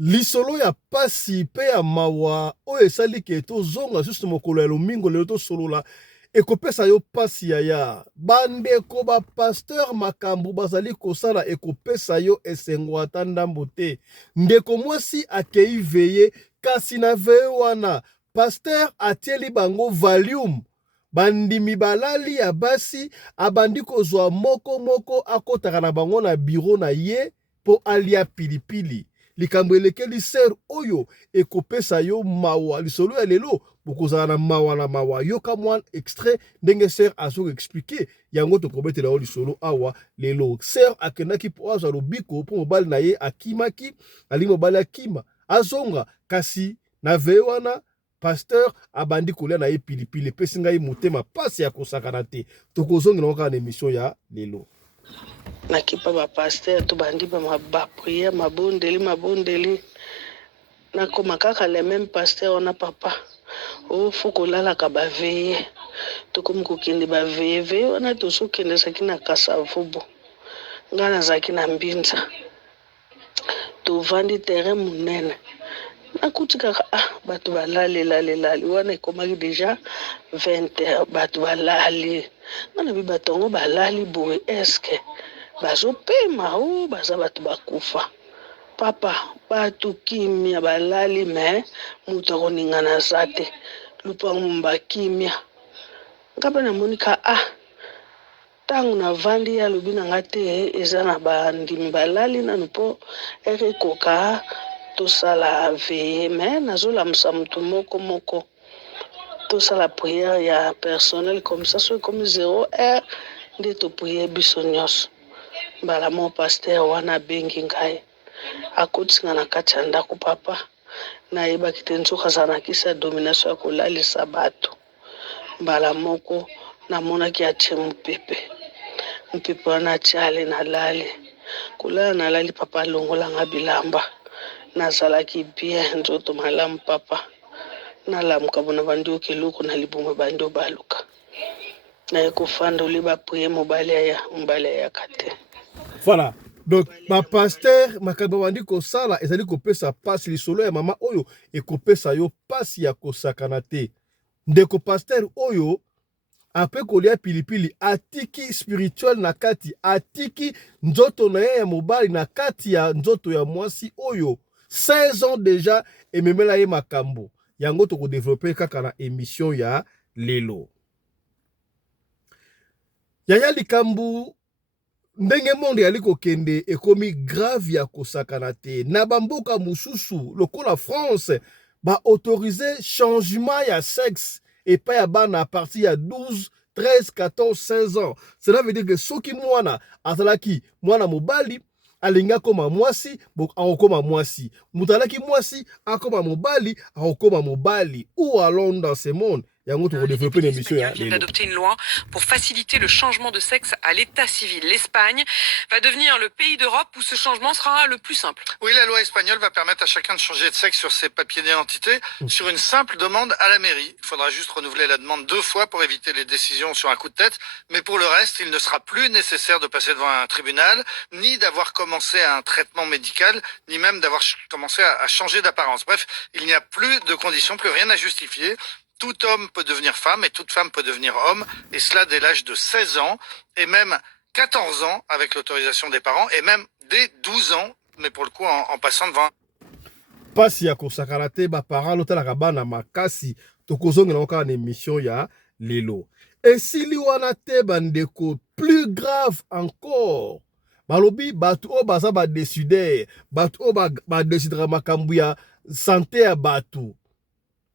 Lisolo ya pasi pe ya mawa oyo esali ke tozonga juste mokolo ya lomingo lelo tosolola ekopesa yo pasi ya bandeko bapasteur makambo bazali kosala ekopesa yo esengo ata ndambo te. Ndeko mwasi akei veye kasi na veye wana pasteur atieli bango valium. Bandimi balali ya basi abandi kozwa moko moko akotaka na bango na biro na ye po alia pilipili. Likambo elekeli ser oyo ekopesa yo mawa lisolo ya lelo bokozala na mawa na mawa yoka mwan extrait ndenge ser azo expliquer yango tokobetela yo lisolo awa lelo. Ser akendaki po azwa lobiko po mobali na ye akimaki alingi mobali akima azonga kasi na veye wana pasteur abandi kolia na ye pilipili epesi ngai motema pasi ya kosakana te. Tokozongela ngo kaka na emission ya lelo. Nakipa bapaster tobandi bapriere mabondeli nakoma kaka le même pasteur wana papa ofu kolalaka baveye tokomi kokende baveye wana tosokendesaki na Kasavubu nga nazalaki na Mbinza tovandi terrain monene nakuti kaka bato balali wana ekomaki deja 20h bato balali nga nabi bato yango balali boye eske bazopema baza bato bakufa papa bato kimia balali me moto akoningana aza te lupango bakimia nga mpe namoni ka ntango navandi alobi na nga te eza na bandimi balali nanu mpo ekoka tosala veye me nazolamusa moto moko tosala priere ya personnel comme ça so ekomi 0h nde topriere biso nyonso mbala mo pasteur wana abengi ngai akotinga na kati ya ndako papa nayebaki te nzoka azala na kisi ya domination ya kolalisa bato mbala moko namonaki atie mopepe wana atie ale nalali kolala nalali papa alongolanga bilamba nazalaki bien nzoto malamu papa nalamuka bona bandi oke eloko na libumu bandi obaluka naye kofanda oli baprie mobali ayaka te. Voilà. Donc, ma pasteur, makambo bandi kosala ezali kopesa pasi lisolo ya mama oyo ekopesa yo pasi ya kosakana te. Ndeko pasteur oyo ape kolia pilipili atiki spirituel na kati atiki nzoto na ye ya mobali na kati ya nzoto ya mwasi oyo 16 ans déjà ememela ye makambo yango tokodevelope kaka na émission ya lelo. Yaya likambu ndenge monde yali kokende ekomi grave ya kosakana te na bamboka mususu lokola France ba autoriser changement ya sexe et pas ya bana à partir ya 12 13 14 16 ans. Cela veut dire que soki mwana azalaki mwana mobali alinga koma mwasi akokoma mwasi, mutalaki mwasi akoma mobali akokoma mobali. Où allons dans ce monde? Vient d'adopter une loi pour faciliter le changement de sexe à l'état civil. L'Espagne va devenir le pays d'Europe où ce changement sera le plus simple. Oui, la loi espagnole va permettre à chacun de changer de sexe sur ses papiers d'identité sur une simple demande à la mairie. Il faudra juste renouveler la demande 2 fois pour éviter les décisions sur un coup de tête. Mais pour le reste, il ne sera plus nécessaire de passer devant un tribunal, ni d'avoir commencé un traitement médical, ni même d'avoir commencé à changer d'apparence. Bref, il n'y a plus de conditions, plus rien à justifier. Tout homme peut devenir femme et toute femme peut devenir homme, et cela dès l'âge de 16 ans, et même 14 ans avec l'autorisation des parents, et même dès 12 ans, mais pour le coup en passant devant. Pasi ya kosakana te ba parents lotalaka bana makasi tokozongela kaka na émission ya lelo. Esili wana te bandeko plus grave encore. Balobi batu o baza ba décider, batu o ba décidera makambu ya santé ya batu.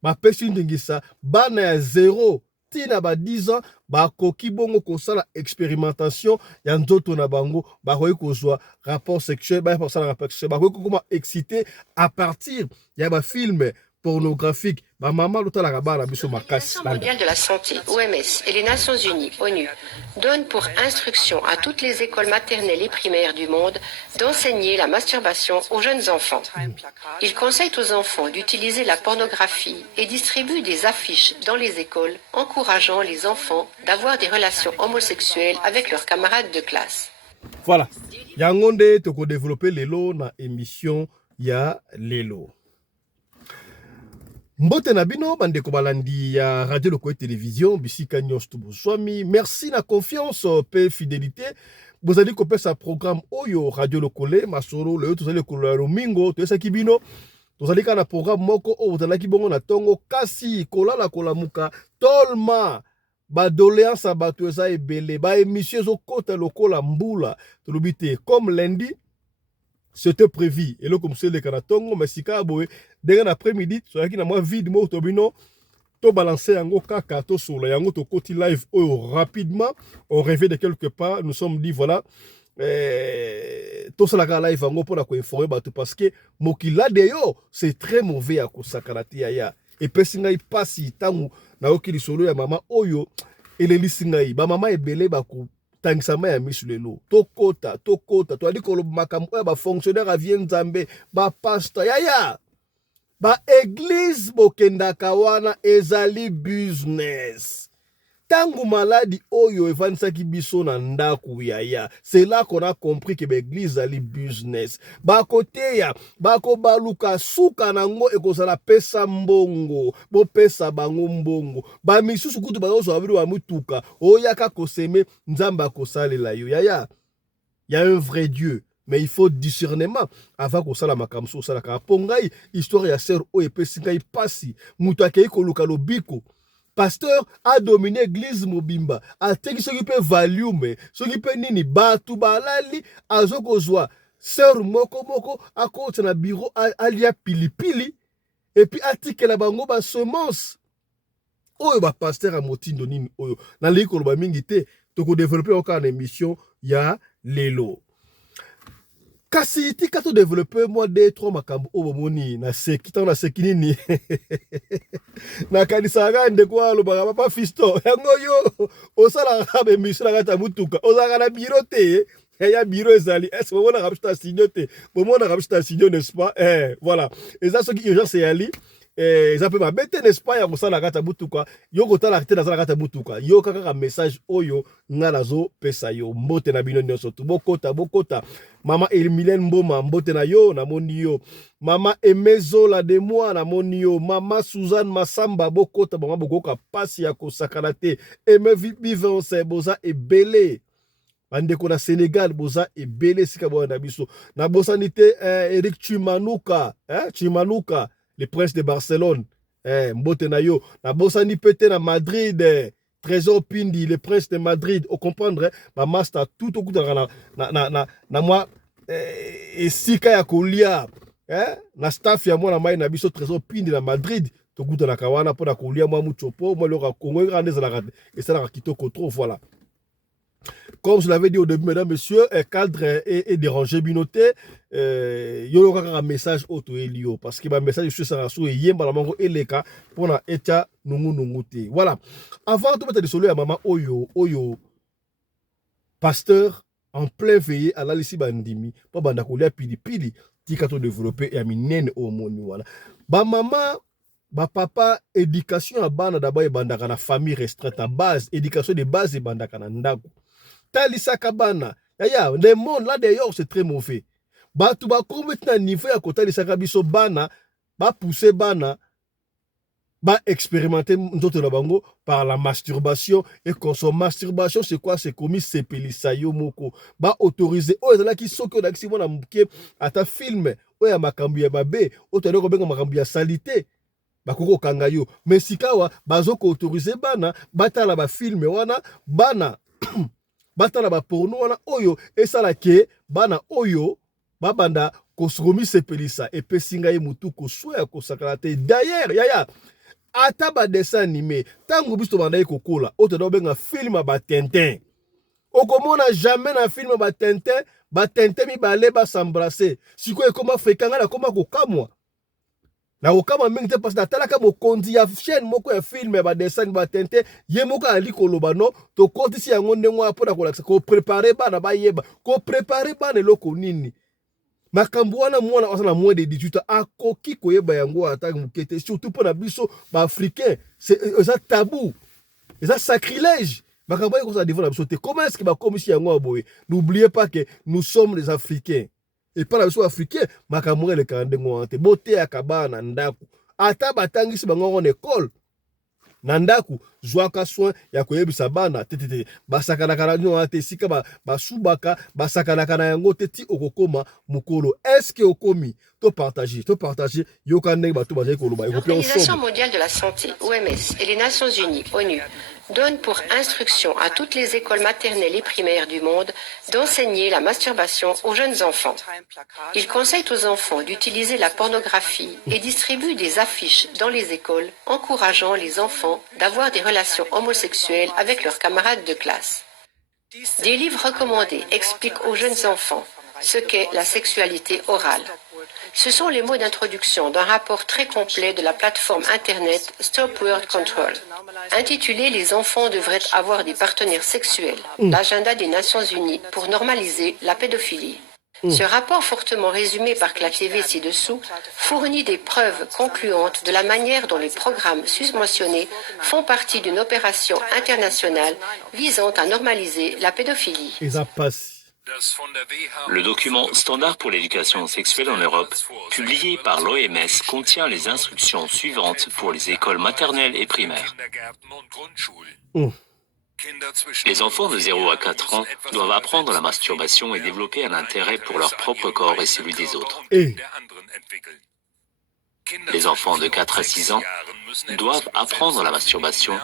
Bapesi ndingisa bana ya 0 tina ba 10 ans bakoki bongo kosala expérimentation ya nzoto na bango bakoki kozwa rapport sexuel kosala rapport sexuel bakoki koma excité à partir ya ba film pornographique. L'Organisation mondiale de la santé, OMS, et les Nations Unies, ONU, donnent pour instruction à toutes les écoles maternelles et primaires du monde d'enseigner la masturbation aux jeunes enfants. Ils conseillent aux enfants d'utiliser la pornographie et distribuent des affiches dans les écoles encourageant les enfants d'avoir des relations homosexuelles avec leurs camarades de classe. Voilà. Yangonde toko développer lelo na émission ya lelo. Mbote na bino bandeko balandi ya radio Lokoye télévision bisika nyos tu boswami. Merci na confiance pe fidélité. Vous allez couper sa programme Oyo Radio Lokole masoro le vous allez couler romingo to esa kibino. Vous allez kana programme moko o vous allez kibongo na tongo kasi kolala kolamuka tolma ba doléance bato eza ebele ba émission zo kota lokola mbula to lobité comme lundi. C'était prévu. Et là, comme c'est le Kanatongo, mais si Kaboé, dès l'après-midi, tu as moi vide, moi, Tobino, to balancer en kaka, to sur la yango, to côté live, rapidement, on rêvait de quelque part, nous sommes dit, voilà, tout ça la live, en pour la informer, parce que, Mokila de yo, c'est très mauvais à Kosakarati Aya. Et puis, si il passe, tant na okili solo ya maman Oyo, et les lisingaï, ba maman est belé, ba tangisama ya misu lelo tokota to ali kolo makambo ya ba fonctionnaire avien nzambe ba pastor yaya ba église bokendaka wana ezali business tangu maladi oyo evanisaki biso na ndaku yaya c'est là qu'on a compris que l'église ali business bakoteya bako baluka suka nango ekozala pesa mbongo bo pesa bango mbongo ba misusu kutu bazo abiri wa mutuka oyaka koseme nzamba kosalela yo yaya y a un vrai Dieu mais il faut discernement avant que ça la makamso ça la kapongai histoire ya sœur o epesinga ipasi mutu akei koluka lobiko. Pasteur a dominé l'église mobimba. A teki ce qui peut volume, ce qui peut nini batu balali azoko zwa. Sœur moko a côté na bureau alia pilipili et puis atike la bango ba semence. Oyo ba pasteur a motindo nini oyo. Na liko ba mingi te to ko développer encore une émission ya lelo. Kasi tika to développer moi 2-3 makambo obomoni na sekita na sekinini na kanisa ngande kwa lo ba papa fisto yango yo osala rabe misala kata mutuka osala na biro te ya biro ezali est mo na rapsta studio te mo na rapsta studio n'est-ce pas voilà et ça ce qui urgence c'est ali ça peut m'embêter n'est-ce pas ya kosala kata mutuka yo kotala kete na sala kata mutuka yo kaka message oyo ngala zo pesa yo mbote na bino nyonso tu bokota mama Emilienne Mboma mbote na yo na moni yo mama Emezo la de moi na moni yo mama Suzanne Masamba bokota mama bokoka pasi ya kosakana te eme vivance boza ebele bandeko na Sénégal boza ebele sika bo na biso na bosanité Eric Chimanuka Chimanuka le prince de Barcelone mbote na yo na bosani pete na Madrid Trésor Pindi le prince de Madrid au comprendre ma master tout au coup na moi esika ya kolia na staff ya moi na mai na biso Trésor Pindi na Madrid to kuta na kawana pour na kolia moi muchopo moi le Congo grande za la et ça la kitoko trop voilà. Comme je l'avais dit au début, mesdames, messieurs, cadre et dérangé binoté, il y a un message auto elio parce que le message je suis sur yemba la mango eleka pour na eta nungu. Voilà. Avant de mettre des soleils à maman Oyo pasteur en plein veillé à la lisi bandimi pas banda kolia pili tika to développer et aminene au moni voilà. Ba maman ba papa éducation à bana d'abord et bandaka na famille restreinte à base éducation de base et bandaka na ndaku. Talisa kabana yaya le monde là d'ailleurs c'est très mauvais batu ba commettre na niveau ya kota talisa kabiso bana ba pousser bana ba expérimenter ndoto na bango par la masturbation et quand son masturbation c'est quoi c'est commis sepelisa yo moko ba autoriser o ezala ki soki na kisi mona mke ata film o ya makambu ya babe o tano ko benga makambu ya salité bakoko kanga yo mais sikawa bazoko autoriser bana batala ba film wana bana batala ba porno wana oyo esala ke bana oyo babanda kosromi sepelisa epesinga ye mutu koswea kosakala te d'ailleurs yaya ata ba dessin animé tango biso banda kokola oto benga film ba Tintin okomona jamais na film ba Tintin mi balé ba s'embrasser siko ekoma fekanga na koma kokamwa na okama mingi te parce que talaka mokonzi ya chaîne moko ya film ba dessin ba Tintin ye moko ali koloba no to kotisi yango ndengo apona kolakisa ko préparer bana ba yeba ko préparer bana loko nini makambo wana mwana osana moins de 18 ans akoki koyeba yango ata mukete surtout pour na biso ba africain c'est ça tabou ça sacrilège makambo ko ça devant la biso te comment est-ce que ba komisi yango aboye n'oubliez pas que nous sommes les africains et pas la biso africain makambo le kandengo ante bote ya kabana ndaku ata batangisi bango en école na ndaku zwaka soin ya koyebisa bana tetete basakanaka na nyo ate sika basubaka basakanaka na yango teti okokoma mukolo est-ce que okomi to partager yokande bato bazali koloba L'Organisation mondiale de la santé OMS et les Nations unies ONU donnent pour instruction à toutes les écoles maternelles et primaires du monde d'enseigner la masturbation aux jeunes enfants. Ils conseillent aux enfants d'utiliser la pornographie et distribuent des affiches dans les écoles encourageant les enfants d'avoir des relations homosexuelles avec leurs camarades de classe. Des livres recommandés expliquent aux jeunes enfants ce qu'est la sexualité orale. Ce sont les mots d'introduction d'un rapport très complet de la plateforme Internet Stop Word Control, intitulé « Les enfants devraient avoir des partenaires sexuels, l'agenda des Nations Unies pour normaliser la pédophilie ». Ce rapport fortement résumé par CLA TV ci-dessous fournit des preuves concluantes de la manière dont les programmes susmentionnés font partie d'une opération internationale visant à normaliser la pédophilie. Le document Standard pour l'éducation sexuelle en Europe, publié par l'OMS, contient les instructions suivantes pour les écoles maternelles et primaires. Les enfants de 0 à 4 ans doivent apprendre la masturbation et développer un intérêt pour leur propre corps et celui des autres. Les enfants de 4 à 6 ans doivent apprendre la masturbation,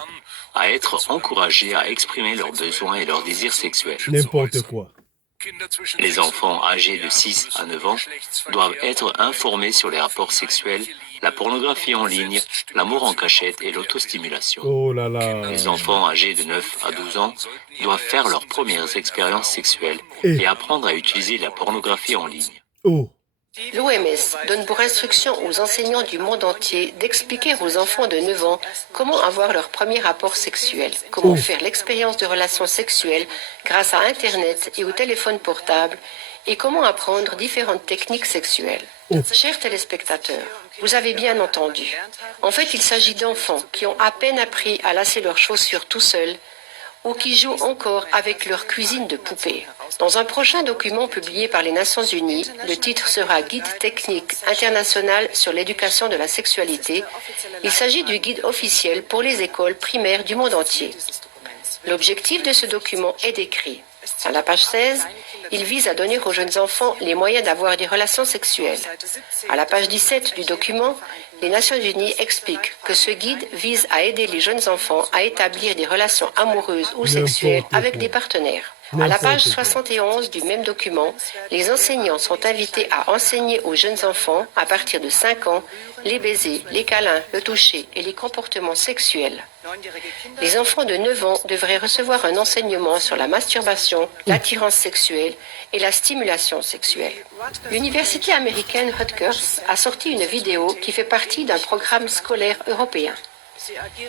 à être encouragés à exprimer leurs besoins et leurs désirs sexuels. N'importe quoi. Les enfants âgés de 6 à 9 ans doivent être informés sur les rapports sexuels, la pornographie en ligne, l'amour en cachette et l'autostimulation. Oh là là. Les enfants âgés de 9 à 12 ans doivent faire leurs premières expériences sexuelles et apprendre à utiliser la pornographie en ligne. Oh. L'OMS donne pour instruction aux enseignants du monde entier d'expliquer aux enfants de 9 ans comment avoir leur premier rapport sexuel, comment faire l'expérience de relations sexuelles grâce à Internet et au téléphone portable et comment apprendre différentes techniques sexuelles. Chers téléspectateurs, vous avez bien entendu. En fait, il s'agit d'enfants qui ont à peine appris à lasser leurs chaussures tout seuls ou qui jouent encore avec leur cuisine de poupée. Dans un prochain document publié par les Nations Unies, le titre sera Guide technique international sur l'éducation de la sexualité. Il s'agit du guide officiel pour les écoles primaires du monde entier. L'objectif de ce document est décrit. À la page 16, il vise à donner aux jeunes enfants les moyens d'avoir des relations sexuelles. À la page 17 du document, les Nations Unies expliquent que ce guide vise à aider les jeunes enfants à établir des relations amoureuses ou sexuelles avec des partenaires. À la page 71 du même document, les enseignants sont invités à enseigner aux jeunes enfants, à partir de 5 ans, les baisers, les câlins, le toucher et les comportements sexuels. Les enfants de 9 ans devraient recevoir un enseignement sur la masturbation, l'attirance sexuelle et la stimulation sexuelle. L'université américaine Rutgers a sorti une vidéo qui fait partie d'un programme scolaire européen.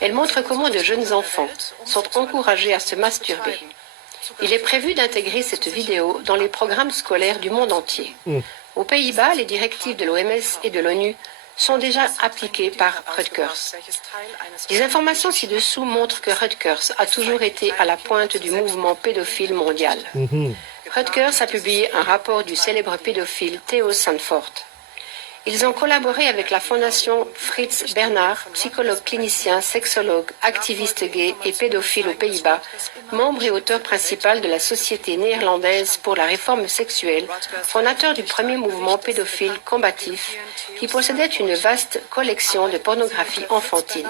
Elle montre comment de jeunes enfants sont encouragés à se masturber. Il est prévu d'intégrer cette vidéo dans les programmes scolaires du monde entier. Aux Pays-Bas, les directives de l'OMS et de l'ONU sont déjà appliquées par Rutgers. Les informations ci-dessous montrent que Rutgers a toujours été à la pointe du mouvement pédophile mondial. Rutgers a publié un rapport du célèbre pédophile Theo Sanford. Ils ont collaboré avec la fondation Fritz Bernard, psychologue clinicien, sexologue, activiste gay et pédophile aux Pays-Bas, membre et auteur principal de la Société néerlandaise pour la réforme sexuelle, fondateur du premier mouvement pédophile combatif, qui possédait une vaste collection de pornographie enfantine.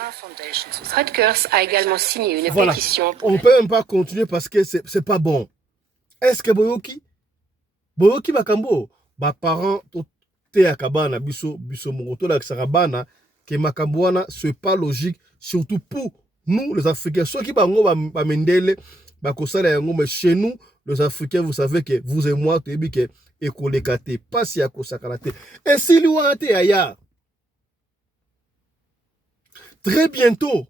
Rutgers a également signé une pétition. On ne peut même pas continuer parce que c'est pas bon. Est-ce que Boyoki Makambo, parents te akabana biso mongoto la sarabana que Makamboana c'est pas logique surtout pour nous les Africains. Ceux qui bango ba mendele ba kosala yango mais chez nous les Africains vous savez que vous et moi tu ebi que ekolekate pas si akosakalate. Et si liwa te aya très bientôt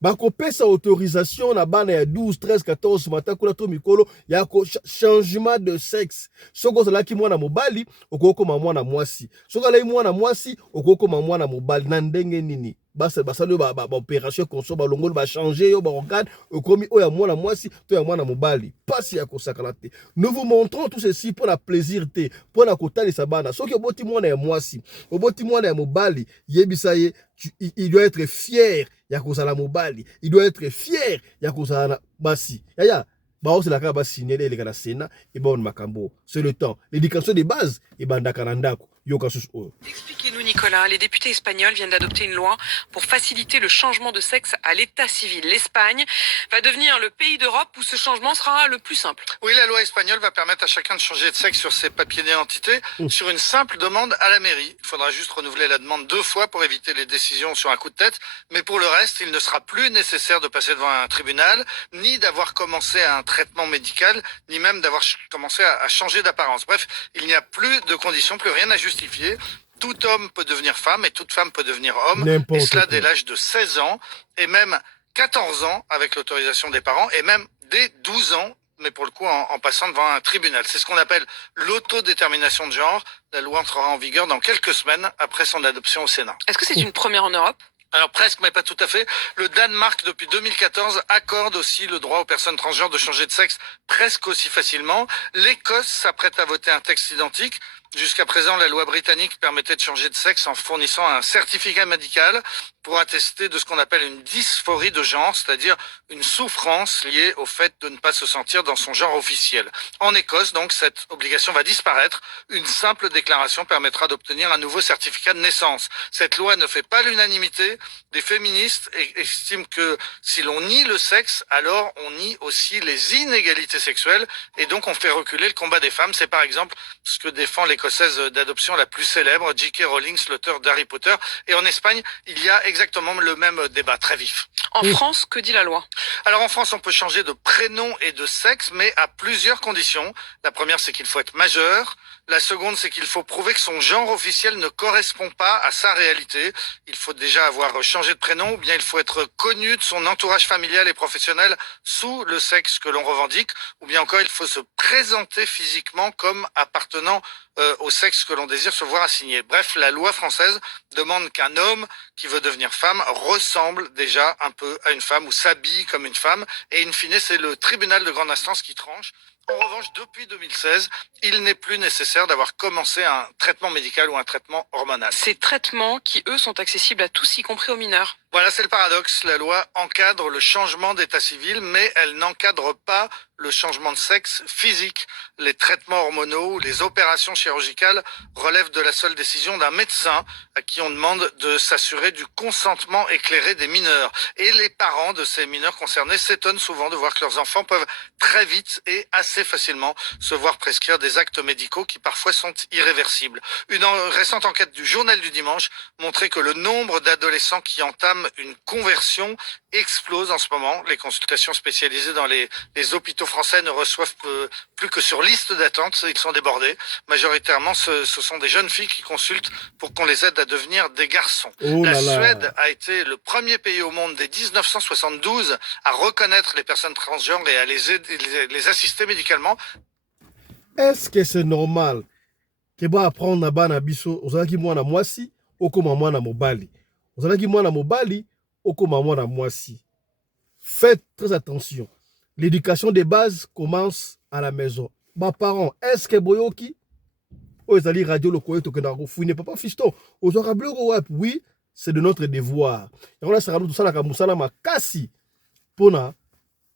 bakopesa autorisation na bana ya 12, 13, 14 matakula to mikolo ya changement de sexe. Soko zalaki mwana mobali okoko mwana mwasi. Soko lai mwana mwasi okoko mwana mobali na ndenge nini. opération konso balongoli ba changer yo ba organe okomi oya mwana mwasi to ya mwana mobali pasi ya kosakala te. Nous vous montrons tout ceci pour la plaisir te, pour la kotalisa bana. Soki oboti mwana ya mwasi, oboti mwana ya mobali, yebisa ye il doit être fier ya kozala mobali, il doit être fier ya kozala basi. Yaya c'est la kaba signer les gars Sénat et bon makambo. C'est le temps. L'éducation des bases et bandakanandako. Expliquez-nous Nicolas, les députés espagnols viennent d'adopter une loi pour faciliter le changement de sexe à l'état civil. L'Espagne va devenir le pays d'Europe où ce changement sera le plus simple. Oui, la loi espagnole va permettre à chacun de changer de sexe sur ses papiers d'identité sur une simple demande à la mairie. Il faudra juste renouveler la demande 2 fois pour éviter les décisions sur un coup de tête. Mais pour le reste, il ne sera plus nécessaire de passer devant un tribunal, ni d'avoir commencé un traitement médical, ni même d'avoir commencé à changer d'apparence. Bref, il n'y a plus de conditions, plus rien à justifier. Tout homme peut devenir femme et toute femme peut devenir homme, et cela dès l'âge de 16 ans, et même 14 ans avec l'autorisation des parents, et même dès 12 ans, mais pour le coup en passant devant un tribunal. C'est ce qu'on appelle l'autodétermination de genre. La loi entrera en vigueur dans quelques semaines après son adoption au Sénat. Est-ce que c'est une première en Europe ? Alors presque, mais pas tout à fait. Le Danemark, depuis 2014, accorde aussi le droit aux personnes transgenres de changer de sexe presque aussi facilement. L'Écosse s'apprête à voter un texte identique. Jusqu'à présent, la loi britannique permettait de changer de sexe en fournissant un certificat médical pour attester de ce qu'on appelle une dysphorie de genre, c'est-à-dire une souffrance liée au fait de ne pas se sentir dans son genre officiel. En Écosse, donc, cette obligation va disparaître. Une simple déclaration permettra d'obtenir un nouveau certificat de naissance. Cette loi ne fait pas l'unanimité. Des féministes estiment que si l'on nie le sexe, alors on nie aussi les inégalités sexuelles et donc on fait reculer le combat des femmes. C'est par exemple ce que défend l'écossaise d'adoption la plus célèbre, J.K. Rowling, l'auteur d'Harry Potter. Et en Espagne, il y a exactement le même débat très vif. En France, que dit la loi ? Alors en France, on peut changer de prénom et de sexe, mais à plusieurs conditions. La première, c'est qu'il faut être majeur. La seconde, c'est qu'il faut prouver que son genre officiel ne correspond pas à sa réalité. Il faut déjà avoir changé de prénom, ou bien il faut être connu de son entourage familial et professionnel sous le sexe que l'on revendique, ou bien encore il faut se présenter physiquement comme appartenant au sexe que l'on désire se voir assigner. Bref, la loi française demande qu'un homme qui veut devenir femme ressemble déjà un peu à une femme ou s'habille comme une femme, et in fine, c'est le tribunal de grande instance qui tranche. En revanche, depuis 2016, il n'est plus nécessaire d'avoir commencé un traitement médical ou un traitement hormonal. Ces traitements qui, eux, sont accessibles à tous, y compris aux mineurs. Voilà, c'est le paradoxe. La loi encadre le changement d'état civil, mais elle n'encadre pas le changement de sexe physique. Les traitements hormonaux ou les opérations chirurgicales relèvent de la seule décision d'un médecin à qui on demande de s'assurer du consentement éclairé des mineurs. Et les parents de ces mineurs concernés s'étonnent souvent de voir que leurs enfants peuvent très vite et assez facilement se voir prescrire des actes médicaux qui parfois sont irréversibles. Une récente enquête du Journal du Dimanche montrait que le nombre d'adolescents qui entament une conversion explose en ce moment. Les consultations spécialisées dans les hôpitaux français ne reçoivent plus que sur liste d'attente. Ils sont débordés. Majoritairement, ce sont des jeunes filles qui consultent pour qu'on les aide à devenir des garçons. La Suède a été le premier pays au monde dès 1972 à reconnaître les personnes transgenres et à les assister médicalement. Est-ce que c'est normal que va apprendre à bana biso ozalaki mwana mwasi okoma mwana mobali? Ozalaki mwana mobali okoma mwana mwasi. Faites très attention. L'éducation de base commence à la maison. Mes parents, est-ce que boyoki ozali radio lokoyo tokenda ko fouiner papa fiston ozaka bloko wap? Oui, c'est de notre devoir. Et on a ça tout ça la musala makasi pona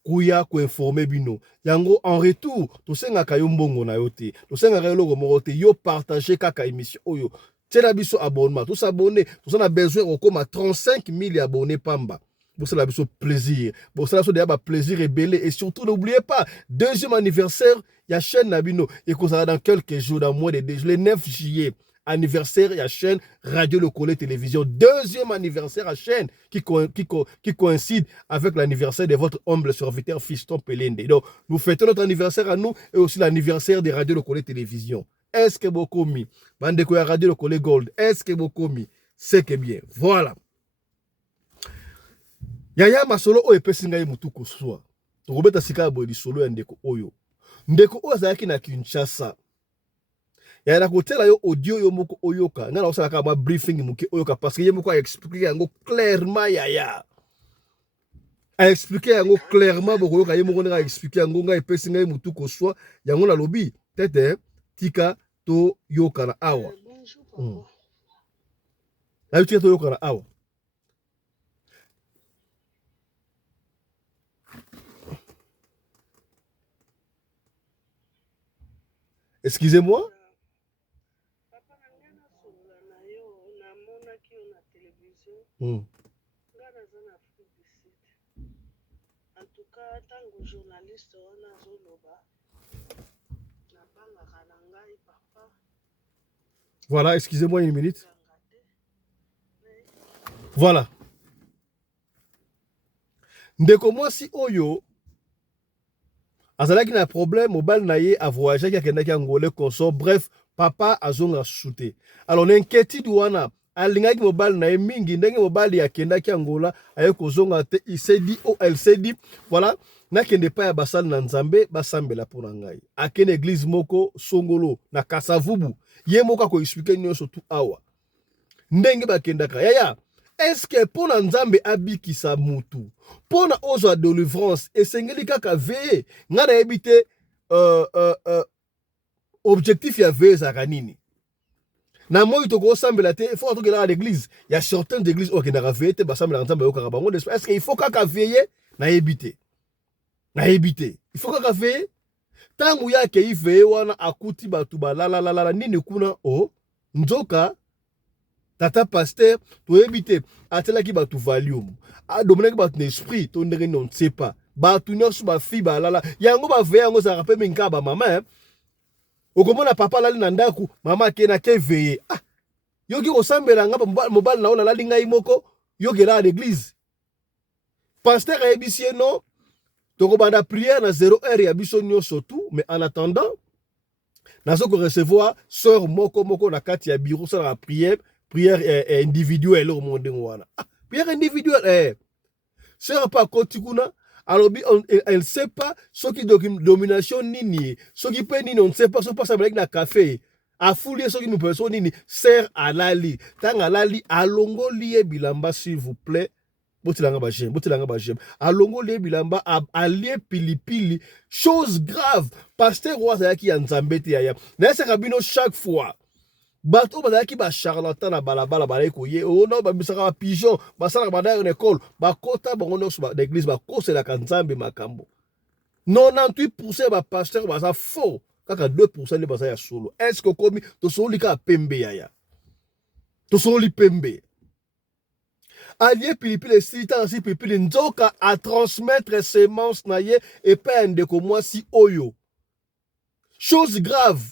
kuya ko informer bino. Yango en retour, to senga kayo mbongo na yote. To senga kayo logo morote yo partager kaka émission oyo. Tela biso abonnement, tout s'abonner, tout ça a besoin au comme 35 000 abonnés pamba. Pour ça la biso plaisir. Pour ça la biso plaisir et belé et surtout n'oubliez pas, deuxième anniversaire, il y a chaîne Nabino et qu'on sera dans quelques jours dans moins de 2 jours, le 9 juillet. Anniversaire, il y a chaîne Radio Le Collet Télévision. Deuxième anniversaire à chaîne qui coïncide avec l'anniversaire de votre humble serviteur Fiston Pelende. Donc, nous fêtons notre anniversaire à nous et aussi l'anniversaire de Radio Le Collet Télévision. Est-ce que beaucoup mis? Bande ko ya Radio Le Collet Gold. Est-ce que beaucoup mis? C'est que bien. Voilà. Yaya masolo o epesi ngai mutuko swa. Tokobeta sika bo di solo ya ndeko oyo. Ndeko oyo azalaki na Kinshasa. ya na kotela yo audio yo moko oyoka ngana osala ka ma briefing muke oyoka parce que ye moko a expliquer yango clairement yaya a expliquer yango clairement bokoyoka ye moko nga expliquer yango nga epesi ngai mutu ko soit yango na lobi tete tika to yoka na awa na tika to yoka na awa. Excusez-moi. Voilà, excusez-moi une minute. Voilà. Ndeko mwasi oyo azalaki na problème mobile na ye a voyager ki akendaki Angola consort, bref papa azonga shooté. Alors l'inquiétude wana alingaki mobile na ye mingi ndenge mobile ya kendaki Angola aye kozonga te, il s'est dit oh elle s'est dit voilà nakende pa ya basali na nzambe basambela pona ngai akende église moko songolo na Kasavubu ye moko ko expliquer nyonso tout awa ndenge bakendaka yaya. Est-ce que pour nzambe abikisa mutu pona ozwa délivrance esengeli kaka veye nga na ebite objectif ya veye ezaka nini na moi toko sambela te faut tokela à l'église il y a certaines églises okendaka veye te basambela nzambe yokaka bango. Est-ce que il faut kaka veye na ebite il faut kaka veye tangu yake iveye wana akuti batu balala nini kuna o nzoka tata pasteur to éviter atelaki batu valium a dominaki batu na esprit to ndenge non sait pas batu nyonso ba fi balala yango ba veille yango za rappel minka ba mama okomona papa lali na ndaku mama kena ke veille yoki osambela nga mobali na ona lali ngai moko yokela à l'église pasteur a ebisie non toko banda prière na 0h ya biso nyonso tout mais en attendant nazo ko recevoir sœur moko na kati ya bureau ça la prière individuelle au monde wana prière individuelle sœur pas kotikuna alors elle sait pas ce qui domination nini ce qui peut nini on ne sait pas ce qui passe avec na café a fouler ce qui nous peut nini sœur alali tanga alali alongo lié bilamba s'il vous plaît botilanga ba jem alongo lié bilamba allié pilipili chose grave pasteur roi ça qui nzambete yaya na ça kabino chaque fois bato bazalaki ba charlatan na balabala baleko ye ono babisaka ba pigeon basala ba dans école ba kota bango nyonso ba l'église ba kosela kanzambe makambo 98% ba pasteur baza faux kaka 2% ne baza ya solo. Est-ce que komi to solo ka pembe yaya to solo pembe allié pilipili sita si pilipili nzoka a transmettre semence na ye et pas ndeko mwasi oyo chose grave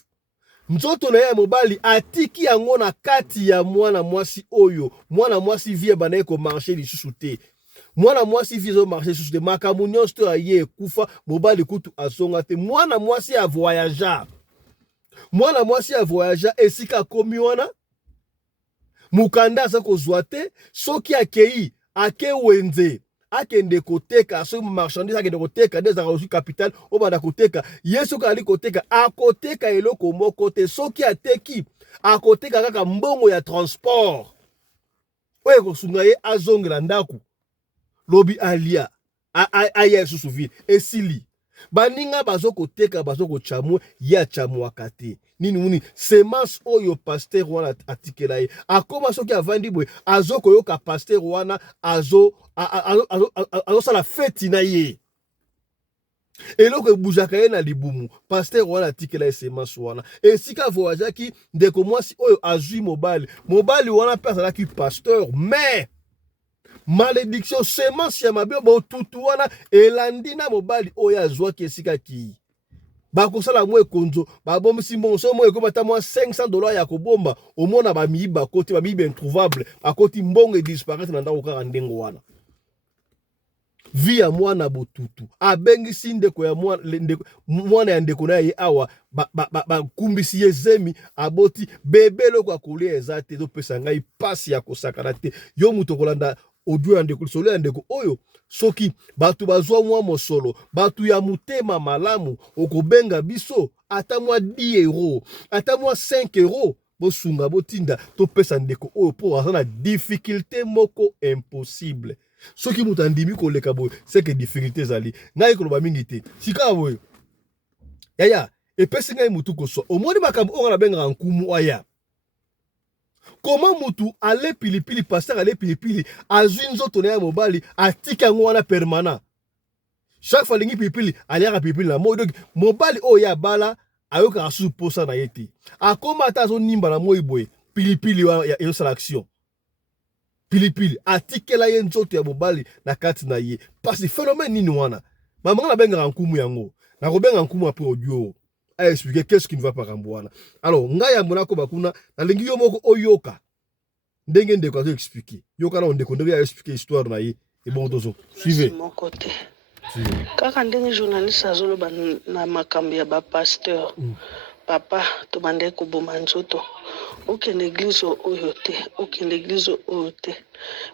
nzoto na ya mobali atiki yango na kati ya mwana mwasi oyo mwana mwasi vie banaye ko marcher lisusu te mwana mwasi vie zo marcher lisusu te makambo nyonso to aye kufa mobali kutu asonga te mwana mwasi a voyager esika komi wana mukanda za kozwa te soki akei ake wenze akende koteka so marchandise akende koteka des arrosi capital obanda koteka yeso kali koteka akoteka eloko moko te soki ateki akoteka kaka mbongo ya transport oye kosunga ye azongela ndaku lobi alia aya susu vie esili baninga bazoko teka bazoko chamwe ya chamwaka te nini semence oyo pasteur wana atikela ye akoma soki avandi bwe azoko yoka pasteur wana azo sala feti na ye eloko ebujaka ye na libumu pasteur wana atikela ye semence wana esika voyageaki ndeko mwasi oyo azwi mobali wana mpe azalaki pasteur mais malédiction semence ya mabe botutu wana elandi na mobali oyo azwaki esika ki bakosala mwe konzo babomisi mbongo so mwe ekomata mwa $500 ya kobomba omona bamiyiba koti bamiyiba introuvable akoti mbongo edisparaître na ndako kaka ndengo wana vi ya mwana botutu abengisi ndeko ya mwana ya ndeko na ye awa bakumbisi ye zemi aboti bebe eloko akolia eza te ezopesa ngai pasi ya kosakana te yo mutu okolanda audio ya ndeko solo ya ndeko oyo soki batu bazwa mwa mosolo batu ya mutema malamu okobenga biso ata mwa 10 euros, ata mwa 5 euros, bosunga botinda topesa ndeko oyo po aza na difficulté moko impossible. Soki mutu andimi koleka boye, c'est que difficulté ezali. Ngai koloba mingi te. Sika boye. Yaya, epesi ngai mutu koso. Omoni makambo oyo na benga nkumu aya. Comment mutu ale pilipili pasteur ale pilipili azwi nzoto na ya mobali atika yango wana permanent. Chaque fois lingi pilipili aliaka pilipili na moi donc mobali oyo ya bala ayoka asu posa na yeti. Akoma ata zo nimba na moi boye pilipili ya yosala action. Pilipili atikela ye nzoto ya mobali na kati na ye. Parce phénomène nini wana. Mama na benga nkumu yango. Na kobenga nkumu après audio. A expliquer qu'est-ce qui ne va pas rambouana. Alors, nga ya monako bakuna, na lengi yo moko oyoka. Ndenge ndeko azo expliquer. Yoka na ondeko ndenge ya expliquer histoire na ye. Et bon dozo. Suivez. Mon côté. Kaka ndenge journaliste azoloba na makambo ya ba pasteur. Papa to bande ko boma nzoto. Okende église oyo te, okende église oyo te.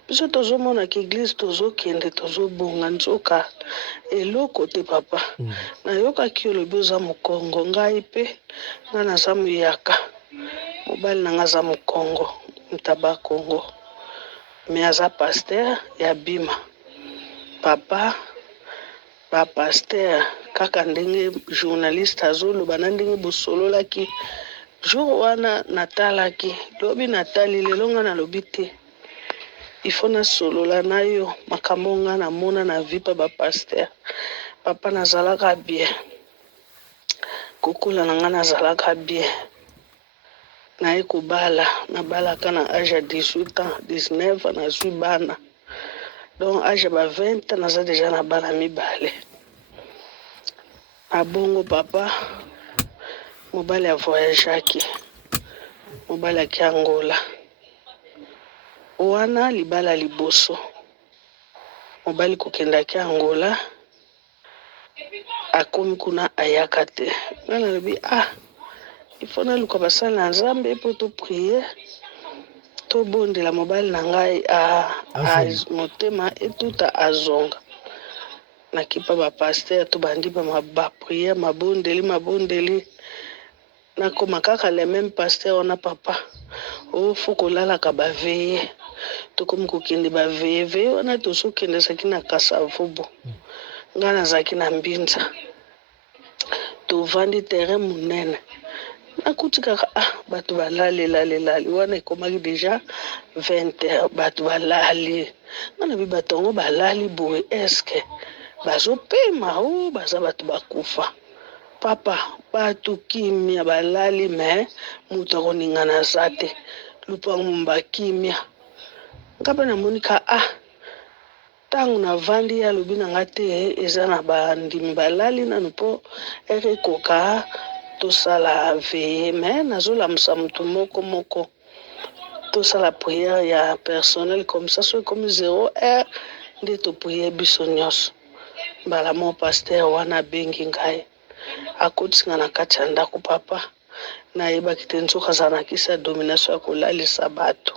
Biso tozomona ki église tozokende tozobonga nzoka eloko te papa. Nayokaki olobi oza mokongo ngai pe nga naza muyaka. Mobali na nga aza mokongo, mutaba Kongo. Me aza pasteur ya bima. Papa ba pasteur kaka ndenge journaliste azoloba na ndenge bosololaki jour wana natalaki lobi natali lelo nga nalobi te ifo na solola na yo makambo nga na mona na vipa ba pasteur. Papa nazalaka bien kokula na nga nazalaka bien naye kobala nabalaka na âge ya 18 ans 19 nazwi bana donc âge ya ba 20 naza deja na bana mibale. Abongo papa mobali a voyageaki mobali aki Angola wana libala liboso mobali kokendaki Angola akomi kuna ayaka te nga nalobi ifo naluka basali na Nzambe po to prier to bondela mobali na ngai motema etuta azonga nakipa ba pasteur to bandi ba prier mabondeli nakoma kaka le même pasteur wana papa faut kolalaka baveye tokomi kokende baveye wana tosokendesaki na Kasavubu nga nazalaki na Mbinza tovandi terrain monene nakuti kaka bato balali wana ekomaki deja 20h bato balali nga nabi bato yango balali boye eske bazopema baza bato bakufa papa bato kimia balali me mutu akoningana aza te lupango bakimia nga mpe namonika ntango navandi ye alobi na nga te eza na bandimi balali nanu mpo ekoka tosala veye me nazolamusa mutu moko tosala priere ya personnel comme ça so ekomi 0h nde topriere biso nyonso mbala mo pasteur wana abengi ngai akotisinga na kati ya ndako papa nayebaki te nzoka azanakisa ya domination ya kolalisa bato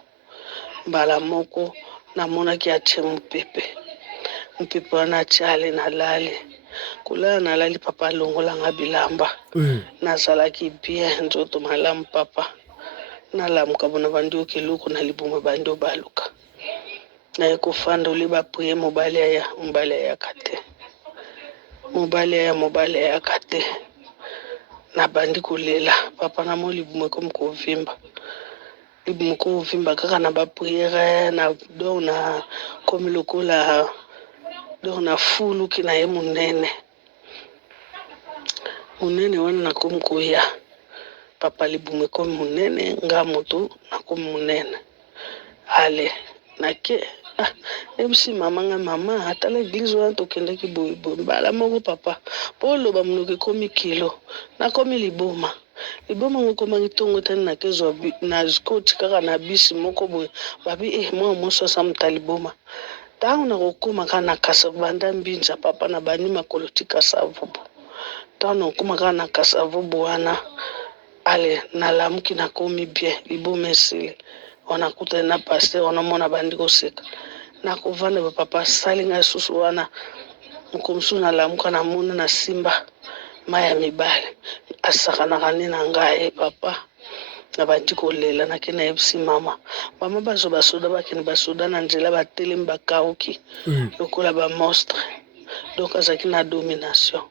mbala moko namonaki atie mopepe wana atia ale nalali kulala nalali papa alongolanga bilamba nazalaki bien nzoto malamu papa nalamuka bona bandi okeloko na libumu bandi obaluka naye kofanda ole baprie mobali ayaka te mobali ayaka te nabandi kolela papa na mo libumu ekomi kovimba kaka na bapriere na donc na komi lokola donc na fuluki na ye monene wana nakomi koya papa libumu ekomi monene nga moto nakomi monene ale nake ebisi mama atala eglise wana tokendaki boyeboye mbala moko papa mpo oloba monoko ekomi kilo nakomi liboma ngo ekomaki ntongo tani nakezwa na koti kaka na bisi moko boye babi mwa moso asa muta liboma ntango nakokoma kaka na Kasabanda Mbinza papa na bani makolo ti Kasavubu ntango nakokoma kaka na Kasavubu wana ale nalamuki nakomi bien liboma esili wana kutani na pasteur wana mona bandi koseka nakovanda bapapa asali ngai susu wana mokomisu nalamuka namona na simba maya mibale asakanaka nde na ngai papa nabandi kolela nake nayebisi mama bazo basoda bakende basoda na nzela batelemi bakauki lokola bamonstre donc azalaki na domination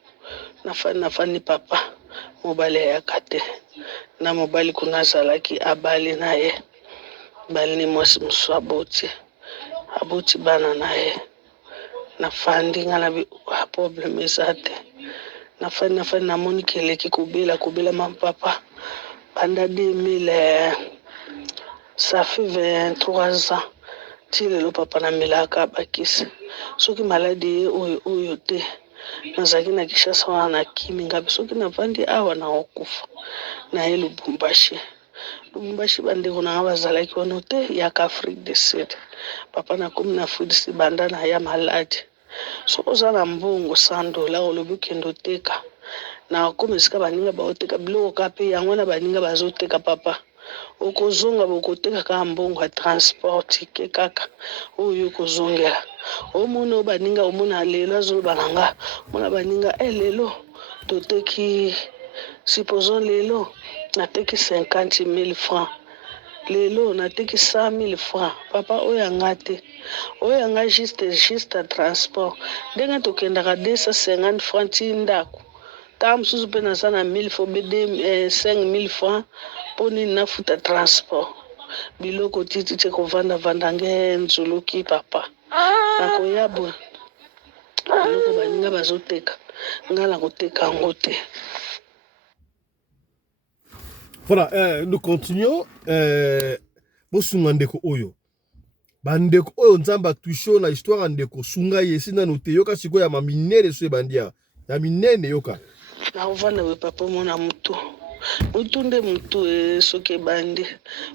nafani papa mobali ayaka te na mobali kuna azalaki abali na ye bali ni mwasi mosusu aboti bana na ye nafandi nga na probleme eza te nafandi namoni keleki kobela mama papa banda 2000 ça fait 23 ans ti lelo papa namelaka bakisi soki maladi ye oyo te nazalaki na Kishasa wana na kimi ngapi soki navandi awa na okufa na ye Lubumbashi bandeko na nga bazalaki wana te yaka Afrique du Sud papa nakomi na Afrique du Sud banda na ya maladi soki oza na mbongo $100 olobi okende oteka na komi esika baninga baoteka biloko ka mpe yango wana baninga bazoteka papa okozonga bokoteka kaka mbongo ya transport ke kaka oyo okozongela omona oyo baninga omona lelo azoloba na nga omona baninga lelo toteki supposons lelo nateki 50,000 francs lelo nateki 100,000 francs papa oyo yanga te oyo yanga juste transport ndenge tokendaka 250 francs ti ndako ta mosusu mpe naza na 1000 fo be 5,000 francs mpo nini nafuta transport biloko titi te kovandavanda nge nzuluki papa nakoya boye biloko baninga bazoteka nga na koteka yango te. Voilà, nous continuons. Bosunga ndeko oyo. Bandeko oyo nzamba toucho na histoire ndeko sunga yesi na note yoka siko ya maminere so bandia. Ya minene yoka. Na uvana we papa mona mutu. Mutu nde mutu soke bandi.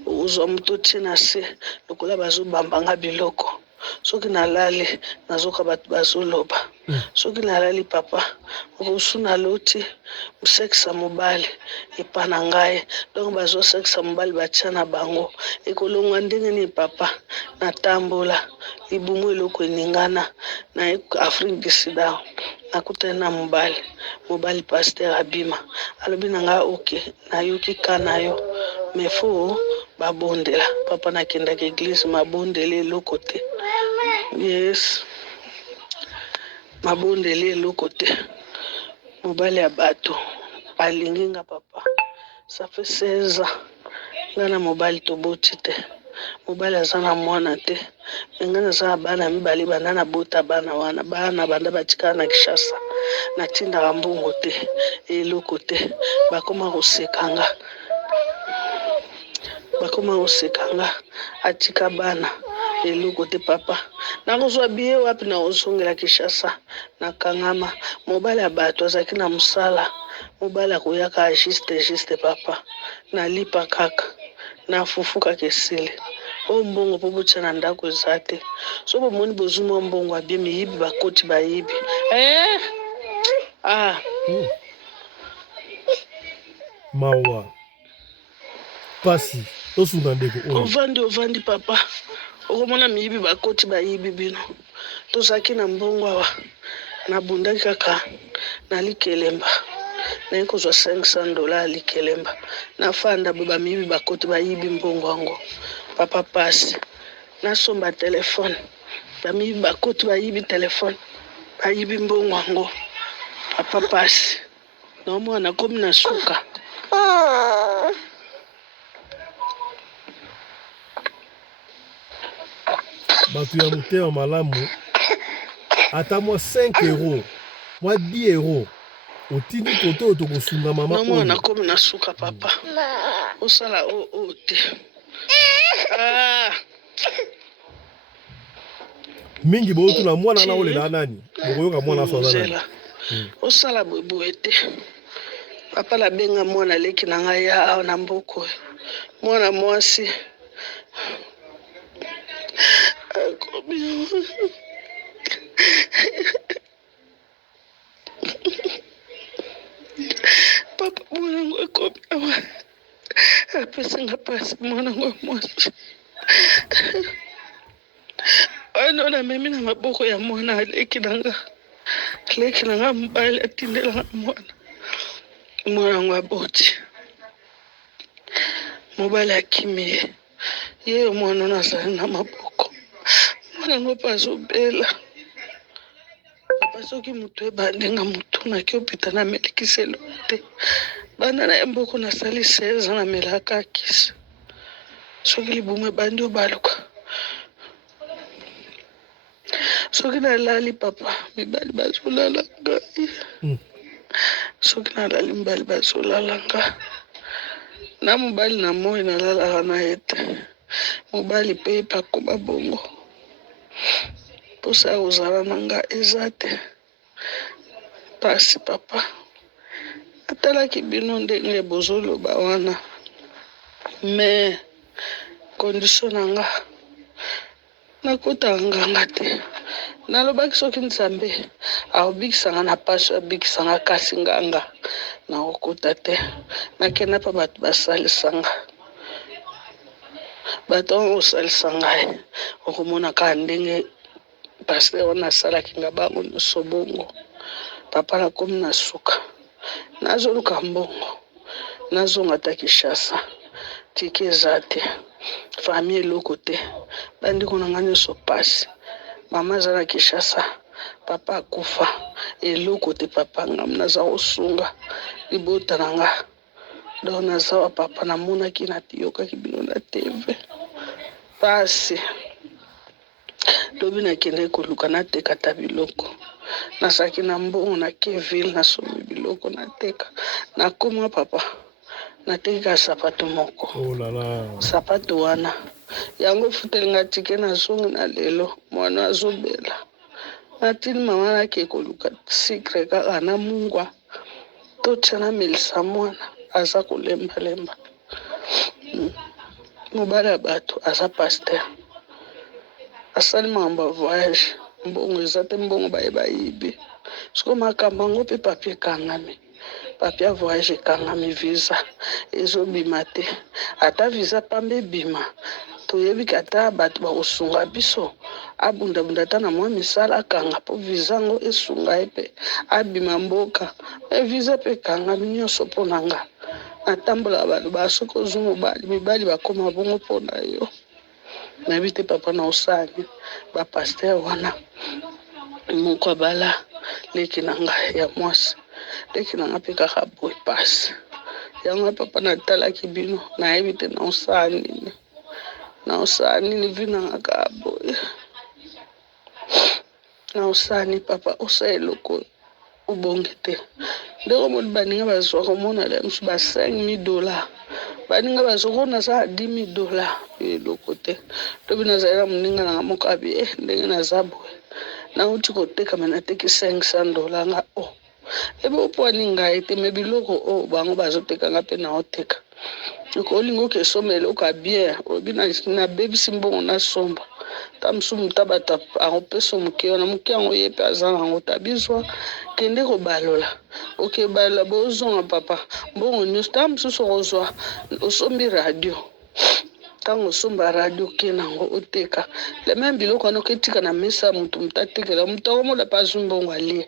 Uzwa mutu tina se lokola bazo bambanga biloko. Soki nalali nazoka batu bazoloba. Soki nalali papa okosu na loti musekisa mobali epa na ngai donc bazo sekisa mobali batia na bango ekolongwa ndenge ni papa natambola libumu eloko eningana na Afrique du Sud nakutana na mobali pasteur abima alobi na ngai okay nayoki kana yo mais faut babondela papa nakendaka église mabondele eloko te. Yes. Mabondele eloko te. Mobali ya bato alingi nga papa. Ça fait 16 ans. Nga na mobali toboti te. Mobali aza na mwana te. Nga naza na bana mibali banda na bota bana wana. Bana banda batika na Kishasa. Natindaka mbongo te. Eloko te. Bakoma kosekanga. Atika bana. Eloko te papa. Nakozwa biye wapi na ozongela Kishasa na kangama. Mobali ya bato azaki na musala. Mobali akoyaka juste papa. Nalipa kaka. Nafufuka kesile. O mbongo po botia na ndako eza te. So bomoni bozuma mbongo abie miyibi bakoti bayibi. Mawa. Pasi. Tosunga ndeko oyo. Ovandi papa. Okomona miyibi bakoti bayibi bino. Tozaki na mbongo awa. Nabundaki kaka na likelemba. Na kozwa $500 likelemba. Nafanda baba miyibi bakoti bayibi mbongo wango. Papa pasi. Nasomba telefone. Bamiyibi bakoti bayibi telefone. Bayibi mbongo wango. Papa pasi. Na mwana komi na suka. Batu ya mutema malamu ata mwa 5 euros mwa 10 euros otindi koto tokosunga mama oyo mwana komi na suka papa osala o te mingi boyo tuna mwana na olela nani bokoyoka mwana so nani osala boye te papa la benga mwana leki na ngai ya na mboko mwana mwasi papa mwanangu akomi awa apesanga pasi mwanangu mwasi ano namemi na maboko ya mwana leki na nga mobali atindelanga mwana mwana ngo aboti mobali akimi ye mwana nazali na maboko mwana ngo mpe azobela papa soki moto ebandenga motunaki opita namelikisa eloko te banda na ye mboko nasali 16 ans namelaka kisi soki libumu ebandi obaluka soki nalali papa mibali bazolala ngai soki nalali mibali bazolala nga na mobali na moi nalalaka na ye te mobali mpe pakoma bongo posa kozala na nga eza te pasi papa atalaki bino ndenge bozoloba wana me condition na nga nakotaka nganga te nalobaki soki nzambe aobikisanga na paso abikisanga kasi nganga nakokota te nakenda mpa bato basalisanga bato oyo osalisa ngai okomona kaka ndenge paster wana asalaki nga bango nyonso bongo papa nakomi na suka nazoluka mbongo nazonga ta Kinshasa tiki eza te famille eloko te bandeko na nga nyonso pasi mama aza na Kinshasa papa akufa eloko te papa ngam naza kosunga libota na nga donc naza wa papa namonaki natiyokaki bino na tv pasi lobi nakende koluka nateka ta biloko nasaki na mbongo na Keville nasomi biloko nateka nakoma papa natekaka sapato moko sapato wana yango futelinga tike nazongi na lelo mwana azobela natili mama nake koluka sikre kaka na mungwa totia namelisa mwana aza kolembalemba mobali ya bato aza paster asali makambo ya voyage mbongo eza te mbongo bayebi siko makambo yango mpe papie ekangami papie ya voyage ekangami visa ezobima te ata visa pambe ebima toyebi ata bato bakosunga biso abundabunda ata na mwa misala akanga mpo visa ngo esunga ye mpe abima mboka me visa mpe ekangami nyonso mpo na nga natambola baloba soki ozwi mobali mibali bakoma bongo mpo na yo nayebi te papa na osani bapaster wana moko abala leki na nga ya mwasi leki na nga mpe kaka boye pasi yango papa natalaki bino nayebi te na osala nini vi na nga kaka boye na osani papa osala eloko obongi te ndeko moni baninga bazwa komona le mosu ba $5,000 baninga bazwa kona za $10,000 eloko te tobi nazali na moninga nanga moko abi ndenge naza boye nauti koteka me nateki $500 nga ebe opwani ngai te me biloko oyo bango bazotekanga mpe naoteka olingi okesomba eloko ya bien obi nabebisi mbongo nasomba ta mosu motu bato akopesa moke wana moke yango ye mpe aza nango tabizwa kende kobalola okebalola bozonga papa mbongo nyonso ta mosusu okozwa osombi radio ntango osomba radio ke nango oteka le meme biloko wana oketika na mesa motu atekela motu akomola mpe azwi mbongo alie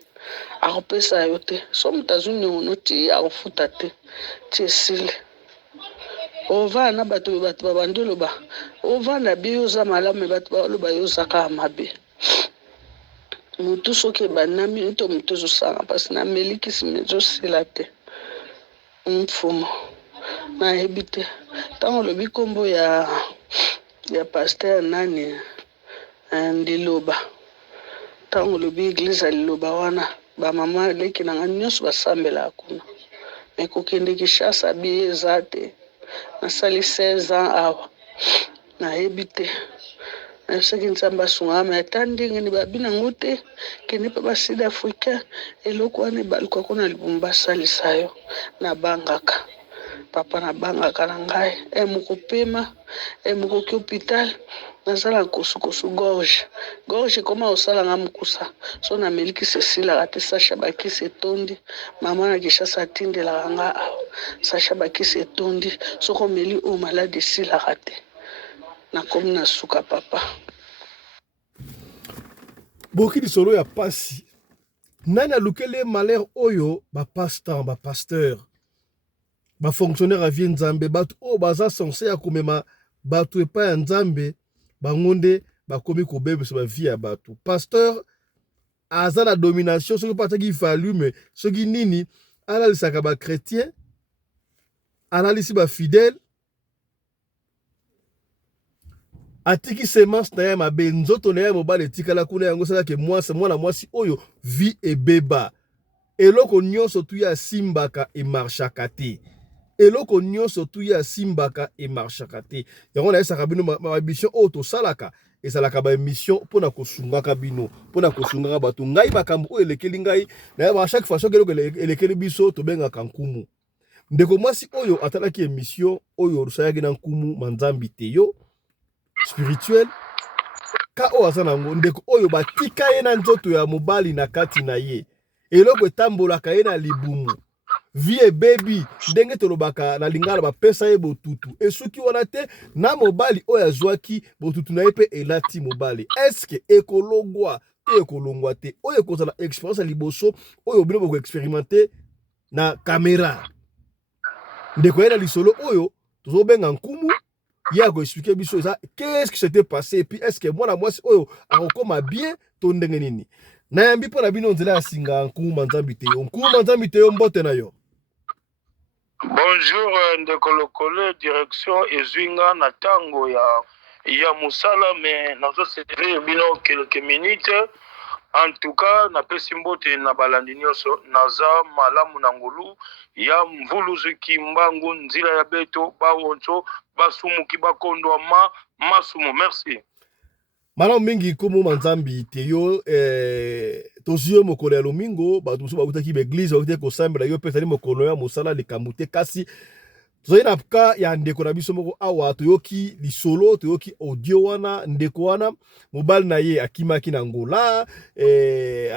akopesa yo te so motu azwi niongo ti akofuta te ti esili ovanda na bato babandi oloba ovanda bi oza malamu me bato baloba yo oza kaka mabe motu soki ebandami to motu ezosanga mpasi namelikisi me ezosila te mfumo nayebi te ntango olobi nkombo ya paster nani Liloba ntango olobi eglize ya Liloba wana bamama leki na nga nyonso basambelaka kuna me kokende Kinshasa bi eza te nasali 16 ans awa nayebi te soki nzambe asunga me ata ndenge ni babi nango te kende mpe basud africain eloko wana ebaluka kona libumu basalisa yo nabangaka papa nabangaka na ngai mokopema mokoki hôpital nazala kosukosu gorge ekoma osalanga mokusa so namelikisi esilaka te sacha bakisi etondi mama na Kinshasa atindelaka nga awa sacha bakisi etondi soki omeli oyo maladi esilaka te nakomi na suka papa boki lisolo ya pasi nani alukeli malheur oyo bapasteur ba fonctionnaire avie nzambe batu o baza censé ya komema batu epa ya nzambe bangonde bakomi kobebisa ba vie ya batu. Pasteur aza na domination soki pataki volume soki nini alalisaka ba chrétien analisi ba fidèle atiki semence na ye mabe nzoto na ye mobali etikala kuna yango salake mwana mwasi oyo vie ebeba eloko nyonso tu ya simbaka emarchaka te eloko nyonso tu ya simbaka emarchaka te yango na yesaka bino mamission oyo tosalaka ezalaka ba émission mpona kosungaka bino mpona kosungaka bato ngai makambo oyo elekeli ngai na chaque fois soki eloko elekeli biso tobengaka nkumu ndeko mwasi oyo atalaki émission oyo osalaki na nkumu manzambi te yo spirituel ka oyo aza nango ndeko oyo batika ye na nzoto ya mobali na kati na ye eloko etambolaka ye na libumu vie ebebi ndenge tolobaka na lingala bapesa ye botutu esuki wana te na mobali oyo azwaki botutu na ye mpe elati mobali eske ekolongwa to ekolongwa te oyo ekozala expérience ya liboso oyo bino bokoexperimente na kamera ndeko ye na lisolo oyo tozobenga nkumu ye akoexplike biso eza qu'est-ce qui s'était passé puis eske mwana mwasi oyo akokoma bien to ndenge nini nayambi mpo na bino nzela ya singa nkumu nzambi te yo nkumu nzambi te yo mbote na yo. Bonjour ndeko lokole direction ezwinga na tango ya musala mais nazo servir bino quelques minutes. En tout cas napesi mbote na balandi nyonso naza malamu na ngulu ya mvuluzuki mbangu nzila ya beto bawonso basumuki bakondwa masumu. Merci. Malamu mingi kumu manzambi te yo tozio mokolo ya lomingo bato mosusu bakutaki baeglise bakutaki kosambela yo mpe ezali mokolo ya mosala likambo te kasi tozali na ka ya ndeko na biso moko awa toyoki lisolo toyoki audio wana ndeko wana mobali na ye akimaki na ngola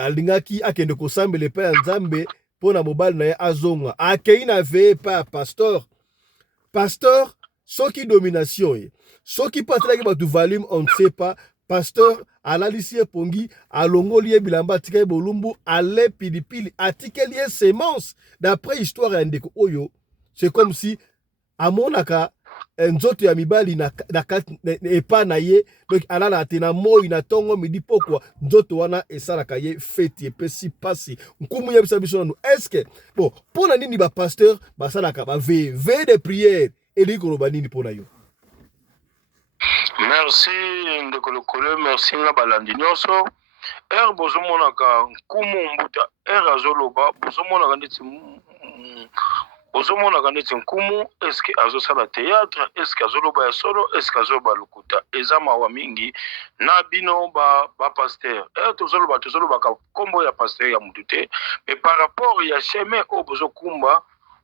alingaki akende kosambela epai ya nzambe mpo na mobali na ye azonga akei na veye epai ya pasteur soki domination ye soki mpe atelaki bato volume on ne sait pas pasteur alalisi ye pongi alongoli ye bilamba atika ye bolumbu ale pilipili atikeli ye semence d'après histoire ya ndeko oyo c'est comme si amonaka nzoto ya mibali na epa na ye donc alala te na moi na tongo midi pokwa nzoto wana esalaka ye feti epesi pasi nkumu yebisa biso nanu eske bon mpona nini bapasteur basalaka baveye de prière eliki koloba nini mpona yo? Merci ndeko lokole, merci na balandi nyonso. Bozomonaka nkumu mbuta azoloba bozomonaka ndeti nkumu eske azosala théâtre eske azoloba ya solo eske azoloba lokuta eza mawa mingi na bino ba pasteur tozolobaka kombo ya pasteur ya mutu te mais par rapport ya chemin oyo bozokumba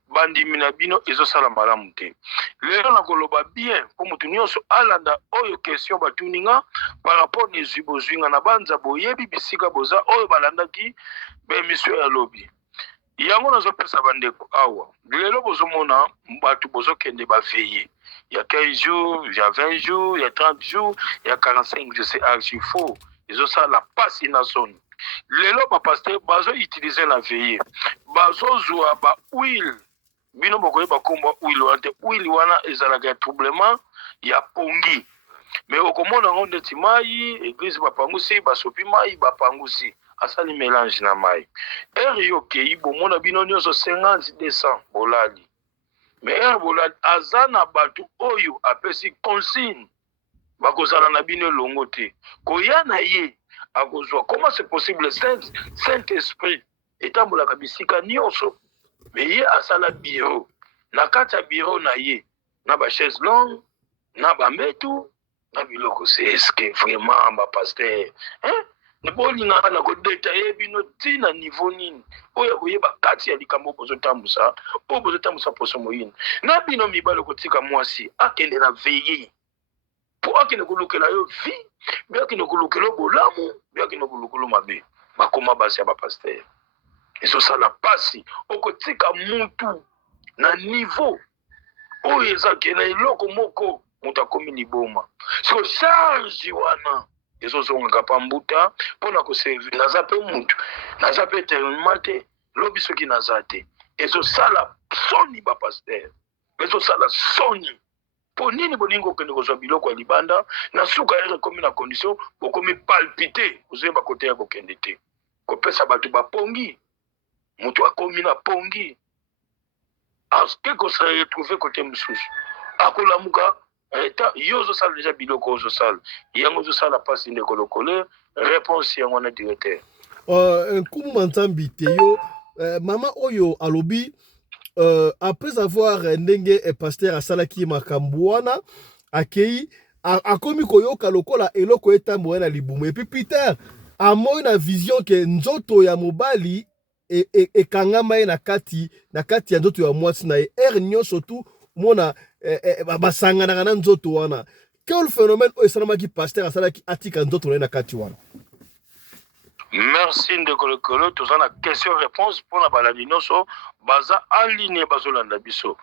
bandimi na bino ezosala malamu te. Lelo nakoloba bien mpo mutu nyonso alanda oyo question batuninga par rapport na ezwi bozwinga na banza boyebi bisika boza oyo balandaki bemission ya lobi yango nazopesa bandeko awa lelo bozomona bato bozokende baveye ya 15 jours ya 20 jours ya 30 jours ya 45 jours c'est archi faux ezosala pasi na zone. Lelo bapaster bazoutilize la veye bazozwa ba huile bino bokoyeba komba huile wana te huile wana ezalaka ya troublement ya pongi mais okomona ngo ndeti mai église bapangusi basopi mai bapangusi asali mélange na mai yo kei bomona bino nyonso 50-200 bolali mais bolali aza na bato oyo apesi consigne bakozala na bino elongo te koya na ye akozwa comment c'est possible Saint-Esprit etambolaka bisika nyonso mais ye asala bureau na kati ya bureau na ye na ba chaise longue na ba metu na biloko c'est eske vraiment ba pasteur ne bolinga na kodeta ye bino tina niveau nini oyo koyeba kati ya likambo bozotambusa poso moyini na bino mibalo kotika mwasi akende na veiller po akende kolukela yo vie bien akende kolukela bolamu bien akende kolukela mabe bakoma basi ya ba pasteur ezosala pasi okotika mutu na niveau oyo ezake na eloko moko mutu akomi liboma siko charge wana ezozongaka pa mbuta mpona koservir naza mpe mutu naza mpe eternellement te lobi soki naza te ezosala soni bapaster, ezosala soni. Po nini boningo okende kozwa biloko ya libanda na suka ere ekomi na condition bokomi palpite ozoyeba kote ya kokende te kopesa bato bapongi moto akomi na pongi aske kosala retrouve kote mosusu akolamuka eta yo ozosala deja biloko ozosala yango ozosala mpasi ndeko lokole réponse yango wana directeur nkumu manzambi te yo mama oyo alobi après avoir ndenge pasteur asalaki makambo wana akei akomi koyoka lokola eloko etambola na libumu et puis Peter amoi na vision ke nzoto ya mobali ekangama ye na kati ya nzoto ya mwasi na ye nyonso tu mona basanganaka na nzoto wana. Quel phénomène oyo esalamaki pasteur asalaki atika nzoto na ye na kati wana? Merci ndeko lokolo toza na question réponse mpona balandi nyonso baza en ligne bazolanda biso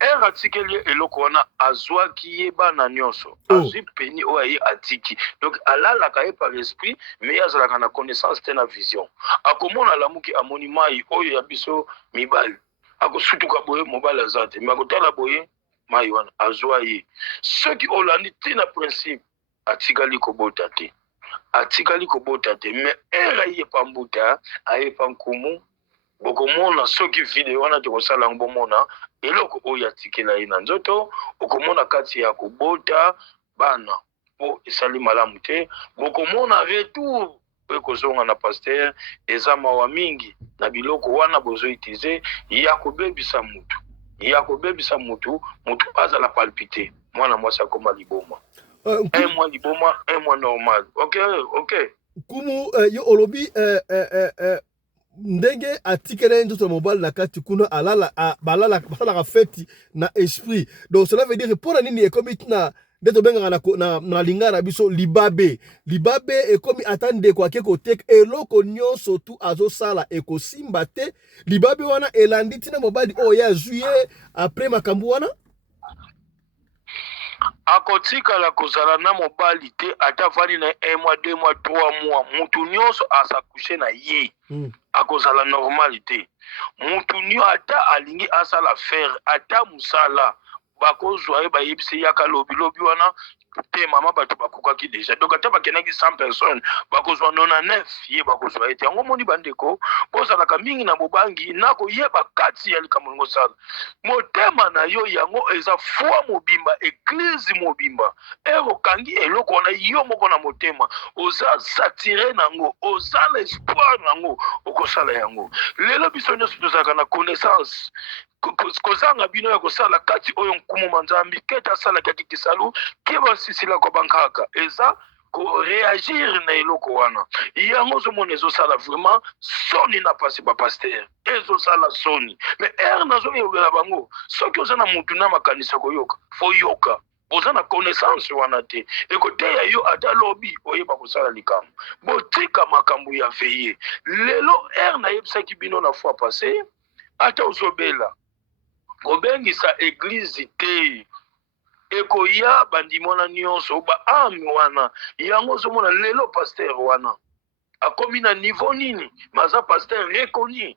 atikeli eloko wana azwaki ye bana nyonso azwi peni oyo aye atiki donc alalaka ye par esprit mais azalaka na connaissance te na vision akomona alamuki amoni mai oyo ya biso mibali akosutuka boye mobali aza te mais akotala boye mai wana azwa ye soki olandi te na principe atikali kobota te atikali kobota te mais era ye pambuta aye pankumu bokomona soki video wana tokosala ngo bomona eloko oyo atikela ye na nzoto okomona kati ya kobota bana po esali malamu te bokomona retour pe kozonga na pasteur eza mawa mingi na biloko wana bozoitize ya kobebisa mutu mutu azala palpite mwana mwasi akoma liboma un mois liboma un mois normal ok kumu yo olobi ndenge atikele nzoto mobile na kati kuna basalaka feti na esprit donc cela veut dire mpona nini ekomi tina nde tobengaka na lingala na biso libabe ekomi ata ndeko ake koteka eloko nyonso tu azosala ekosimba te libabe wana elandi tina mobali oyo ye azwi ye après makambo wana akotikala kozala na mobali te ata vani na 1 mois 2 mois 3 mois mutu nyonso asakushe na ye akozala normal te mutu nyonso ata alingi asala faire ata musala bakozwa ye bayebisi yaka lobi wana te mama bato bakokaki déjà donc ata bakendaki 100 personnes bakozwa 99 ye bakozwa ye te yango moni bandeko bozalaka mingi na bobangi nakoyeba kati ya likambo lingo sala motema na yo yango eza foi mobimba église mobimba okangi eloko wana yo moko na motema oza satire nango oza l'espoir nango okosala yango lelo biso nyonso tozalaka na connaissance kozanga bino ya kosala kati oyo nkumu manzambi keta asalaki ati kisalu ke basisila kobankaka eza koreagir na eloko wana yango ozomona ezosala vraiment soni na pasi bapaster ezosala soni mais nazoyebela bango soki oza na mutu na makanisa koyoka fo yoka oza na connaissance wana te ekoteya yo ata lobi oyeba kosala likambo botika makambo ya veye lelo nayebisaki bino na fois passé ata ozobela kobengisa église te ekoya bandimona nyonso baami wana yango ozomona lelo pasteur wana akomi na niveau nini maza pasteur reconnu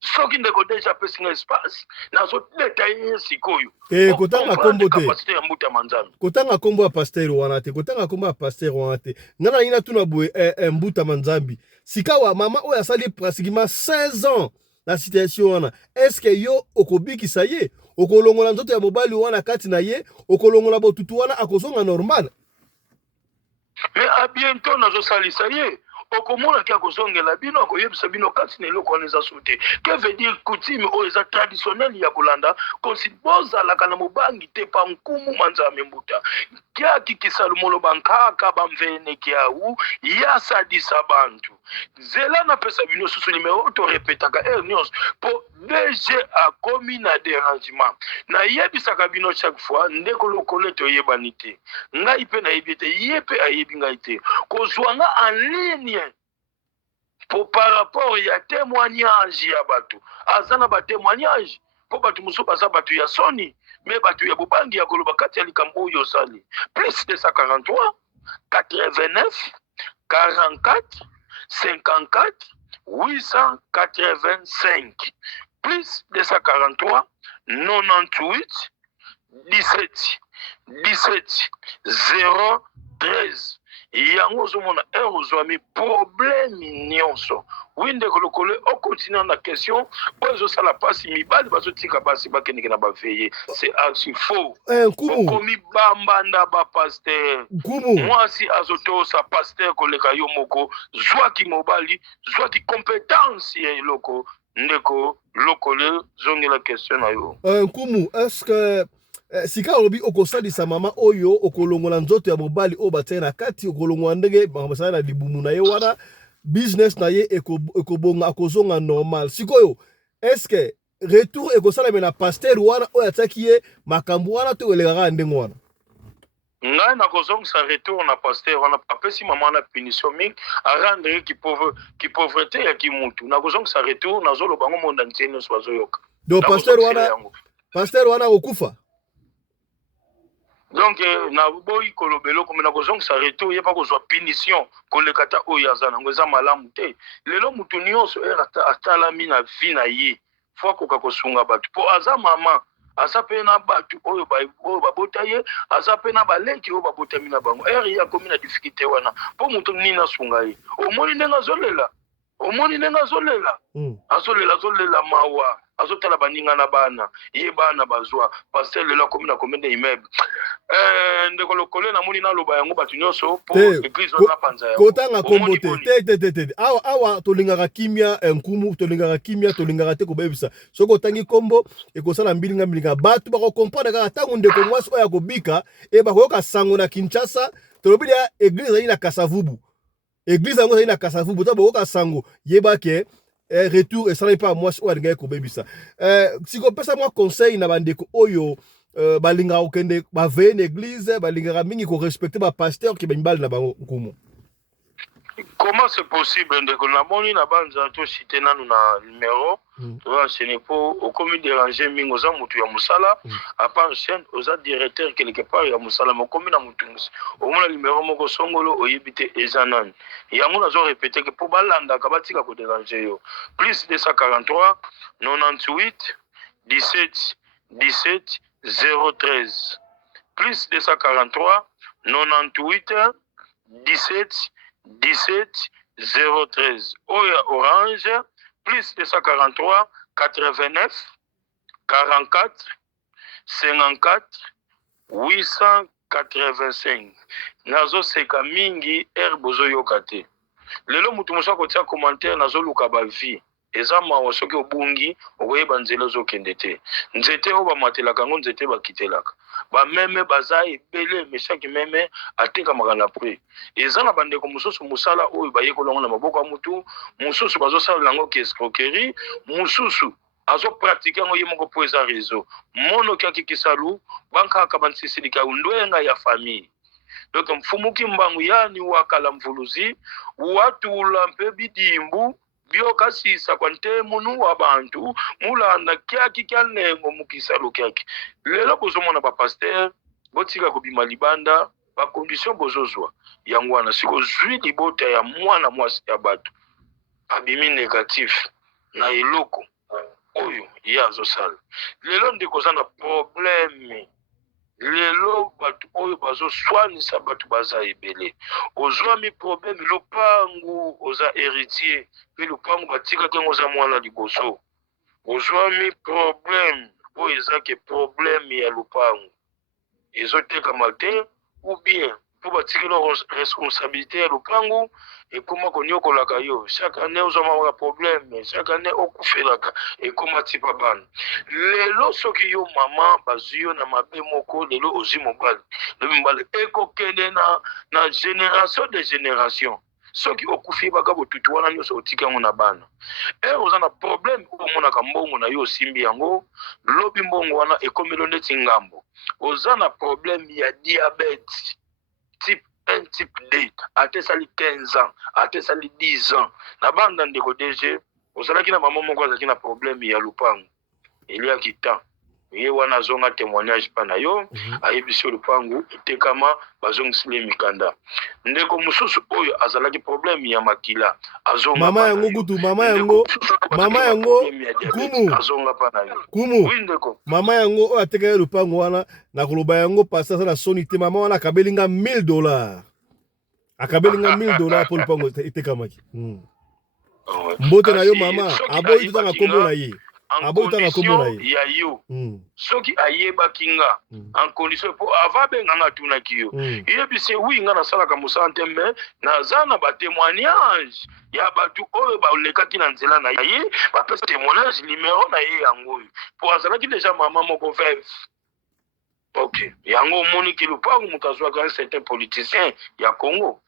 soki ndeko deja apesinga espace nazoleta ye sikoyo kotanga kombo te pasteur ya mbuta manzambi kotanga kombo ya pasteur wana te kotanga kombo ya pasteur wana te nga na ina tuna boye mbuta manzambi sikawa mama oyo asali pratiquement 16 ans na situation wana est-ce que yo okobikisa ye okolongola nzoto ya mobali wana kati na ye okolongola botutu wana akozonga normal mais a bientôt nazosalisa ye okomona ki akozongela bino akoyebisa bino kati na eloko wana eza so te que veut dire coutume oyo eza traditionnel ya kolanda kosi bozalaka na mobangi te pa nkumu manzambi mbuta kiakikisa lumoloba nkaka bamveneki awu yasadisa bantu zela napesa bino susu nimero torepetaka nyonso po DG akomi na dérangement nayebisaka bino chaque fois ndeko lokolo toyebani te ngai mpe nayebi te ye mpe ayebi ngai te kozwanga en ligne par rapport ya témoignage ya bato aza na batémoignage po bato mosusu baza bato ya soni me bato ya bobangi ya koloba kati ya likambo oyo osali plus 243 89 44 54 885 plus 243 98 17 17 013. Yango ozomona ozwami problème nyonso. Winde kolokole o continue na question ozo sala pasi mibali bazotika basi bakendeke na baveye. C'est archi faux. Okomi bambanda ba pasteur. Mwasi azoto sa pasteur koleka yo moko zwaki mobali zwaki compétence ya eloko ndeko lokole zongela question na yo. Nkumu, est-ce que sika obi okosalisa mama oyo okolongola nzoto ya mobali o batie na kati okolongola ndenge basala na libumu na ye wana business na ye ekobonga akozonga normal. Sikoyo, est-ce que retour ekosala na pasteur wana oyo ataki ye makambo wana to elekaka ndenge wana? Ngai nakozongisa retour na pasteur wana apesi mama na punition mingi arendre ki pauvreté ya kimutu. Nakozongisa retour nazoloba ngo monda ntieni nyonso bazoyoka. Donc pasteur wana okufa. Donc na boyi kolobelo comme na kozongisa retour ye pa kozwa punition kolekata oyo azana ngo eza malamu te. Lelo mutu nyonso atalami na vie na ye fo koka kosunga batu po aza mama asa pe na batu oyo babota ye asa pe na balenki oyo babotami na bango ya komi na difficulté wana po mutu nini asunga ye omoni ndenga azolela azolela mawa azotala baninga na bana ye bana bazwa pasteur lelo komi na combien d'immeuble ndeko lokole na moni na loba yango batu nyonso po église na panza ya kotanga kombo te awa tolingaka kimia Nkumu tolingaka te kobebisa soko tangi kombo ekosala mbilinga batu bako comprendre kaka tango ndeko mwasi oya kobika bakoyoka sango na Kinshasa tolobi ya église ali na Kasavubu ali na Kasavubu to bokoka sango yebake retour esala pa mwasi oya linga kobebisa sikopesa mwa conseil na bandeko oyo balinga okende baveye na église balinga mingi ko respecter ba pasteur ki bambali na bango Nkumu. Comment c'est possible ndeko na moni na banza to cité nanu na numéro to ce n'est pas au commis déranger mingi oza mutu ya musala à part chaîne oza directeur quelque part ya musala mo commis na mutu au moins numéro moko songolo oyebite ezanan yango nazo répéter que pour balanda ka batika ko déranger yo plus 243 98 17 17 013 plus 243 98 17 17 013 Oya Orange plus 243 89 44 54 885 nazo seka mingi bozo yokate lelo mutu musa kotia commentaire nazo luka ba vie eza mawa soki obungi okoyeba nzela ozokende te nzete oyo bamatelaka ngo nzete bakitelaka bameme baza ebele meshaki meme atekamaka na pre eza na bandeko mosusu mosala oyo bayekolongo na maboko ya mutu mosusu bazosala yango ki escroquerie mosusu azopratike yango ye moko po eza réseau monoki akikisalu bankaka bansisilika ndwenga ya famille donc mfumuki mbangu yani wakala mvuluzi watula mpe bidimbu bioka sisa kwa ntemunu wa bantu mulanda kyaki kyanengo mukisalo kyaki lelo bozomona ba pasteur botika kobima libanda ba condition bozozwa yango wana siko zwi libota ya mwana mwasi ya batu abimi négatif na eloko oyo yazo sala lelo ndiko na problème lelo batu oyo bazo swanisa batu baza ebele ozwami problème lopangu oza héritier pe lopangu batika kengo za mwana liboso ozwami problème oyo ezake problème ya lopangu ezoteka mate ou bien po batikela responsabilité ya lopangu ekoma konyokolaka yo chaque année ozomaka problème chaque année okufelaka ekoma tipa bana lelo soki yo mama bazwi yo na mabe moko lelo ozi mobali mobali ekokende na génération de génération soki okufi baka botutu wana nyonso otika yango na bana oza na problème omonaka mbongo na yo osimbi yango lobi mbongo wana ekomelo neti ngambo oza na problème ya diabète type 1 type 2 atesali 15 ans atesali 10 ans na banda ndeko DG ozalaki na mama moko azalaki na problème ya lupango eliaki temps ye wana azonga témoignage pa na yo ayebisi lupangu etekama bazongisile mikanda ndeko mususu oyo azalaki problème ya makila azonga mama yango kutu mama yango kumu azonga pa na yo kumu oui ndeko mama yango oyo atekaki lupangu wana na koloba yango pasi aza na soni te mama wana akabelinga $1000 akabelinga $1000 po lupangu etekamaki mbote na yo mama aboyi tutanga kombo na ye en condition ya yo soki ayebaki nga en condition po ava benganga tunaki yo yebise wi nga nasalaka mosala te me naza na batémoignage ya bato oyo balekaki na nzela na ye bapesa témoignage numéro na ye yango oyo po azalaki deja mama moko veuve. Ok, yango omoni ki lupangu moto azwaka un certain politicien ya Congo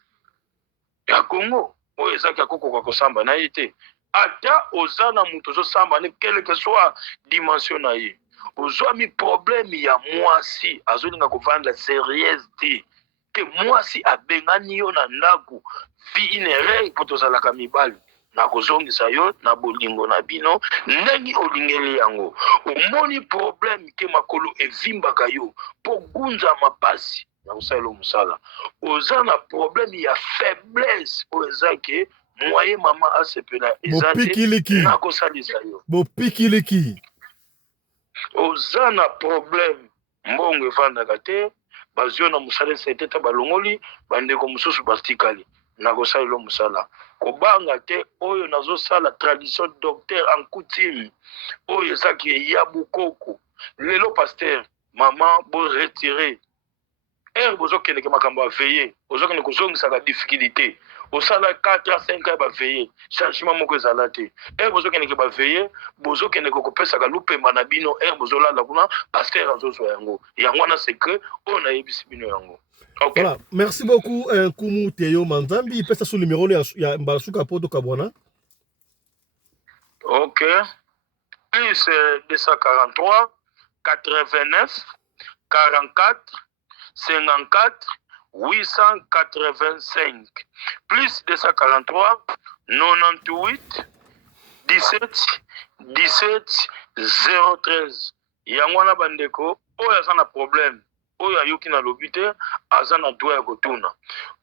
oyo ezaki akokoka kosamba na ye te ata oza na moto ozosamba ne quelle que soit dimension na ye ozwami problème ya mwasi azolinga kovanda sérieuse te ke mwasi abengani yo na ndako vi une règle po tozalaka mibali na kozongisa yo na bolingo na bino ndenge olingeli yango omoni problème ke makolo evimbaka yo po gunza mapasi na kosalela mosala oza na problème ya faiblesse oyo ezake moye mama asepela ezate na kosalisa yo bopikiliki oza na problème mbongo evandaka te bazwi na mosala esete ta balongoli bandeko mosusu batikali na kosalela mosala kobanga te oyo nazosala tradition docteur en coutume oyo ezaki eya bukoko lelo pasteur mama bo retirer bozokendeke makambo aveye ozokende kozongisaka difficulté osala 4 à 5 ans baveye changement moko ezala te bozokendeke baveye bozokendeke kopesaka lupemba na bino bozolala kuna pasteur azozwa yango wana secret oyo nayebisi bino yango. Okay. Voilà, merci beaucoup Kumu Teyo Manzambi pesa su numéro ya Mbalasuka poto kabwana. Ok, plus 243 89 44 54 885 plus 243 98 17 17 013 yango wana bandeko oyo aza na problème oyo ayoki na lobi te aza na droit ya kotuna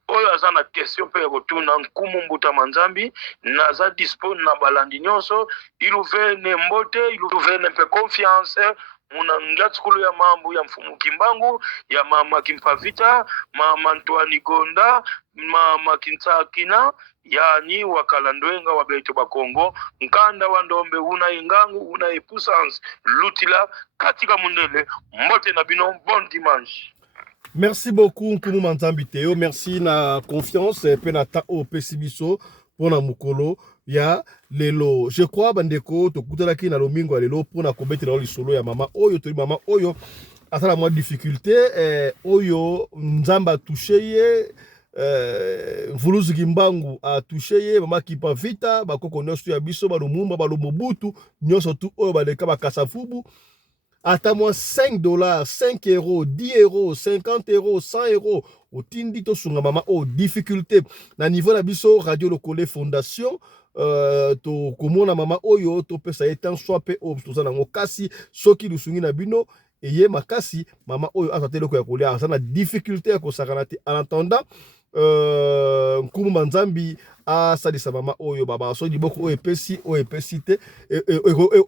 oyo aza na question mpe ya kotuna Nkumu Mbuta Manzambi naza disponible na balandi nyonso iluvene mbote iluvene mpe confiance muna ngatikulu ya mambu ya mfumu Kimbangu ya mama Kimpavita mama Ntwani Gonda mama Kintsakina yani wakalandwenga wa beito bakongo nkanda wa ndombe una ingangu una epusance lutila katika mundele mbote na bino bon dimanche. Merci beaucoup Nkumu Manzambi Teyo, merci na confiance pe na ta o pesibiso pona mukolo ya lelo. Je crois bandeko to kutalaki na lomingo ya lelo pona kobetela lisolo ya mama oyo atala mwa difficulté oyo nzamba touché ye Mvuluzi Kimbangu a touché ye mama Kimpavita bakoko nyonso ya biso balumumba balomobutu nyonso tu oyo baleka bakasafubu ata moi $5, 5 euros, 10 euros, 50 euros, 100 euros. Otindi to sunga mama o difficulté na niveau na biso Radio Lokole Fondation to komona mama oyo to pesa etan swape o to na ngokasi soki lusungi na bino eye makasi mama oyo azatelo ko ya kolia azana difficulté ya kosakana te en attendant Nkumu Manzambi asalisa mama oyo baba so diboko oyo epesi te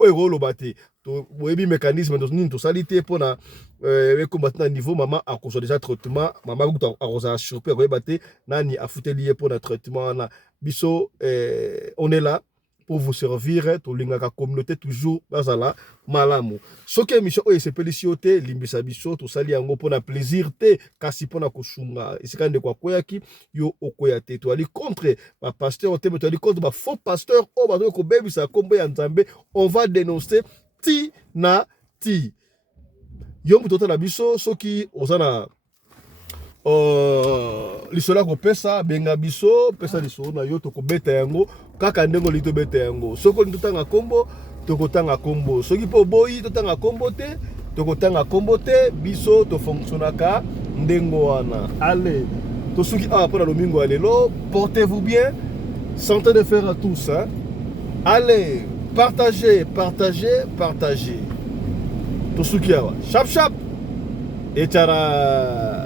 oyo lobate to boyebi mécanisme to nini to salite pona combattre na niveau mama akoso déjà traitement mama kuta akosa surpe ko ebate nani afuteli ye pona traitement na biso on est là pour vous servir to lingaka communauté toujours bazala malamu soki émission oyo sepelisi yo te limbisa biso to sali yango pona plaisir te kasi pona kosunga esika nde kwa koyaki yo okoya te to ali contre ba pasteur te to ali contre ba faux pasteur o ba ko bebisa kombo ya Nzambe on va dénoncer ti na ti yo muto na biso soki ozana lisola ko pesa benga biso pesa lisola na yo to ko beta yango kaka ndengo lito beta yango soko ndutanga kombo to kotanga kombo soki po boyi to tanga kombo te to kotanga kombo te biso to fonctionnaka ndengo wana allez to soki pour lomingo alelo portez-vous bien santé de fer à tous hein? Allez partagez tosuki awa. Chap chap. Etara.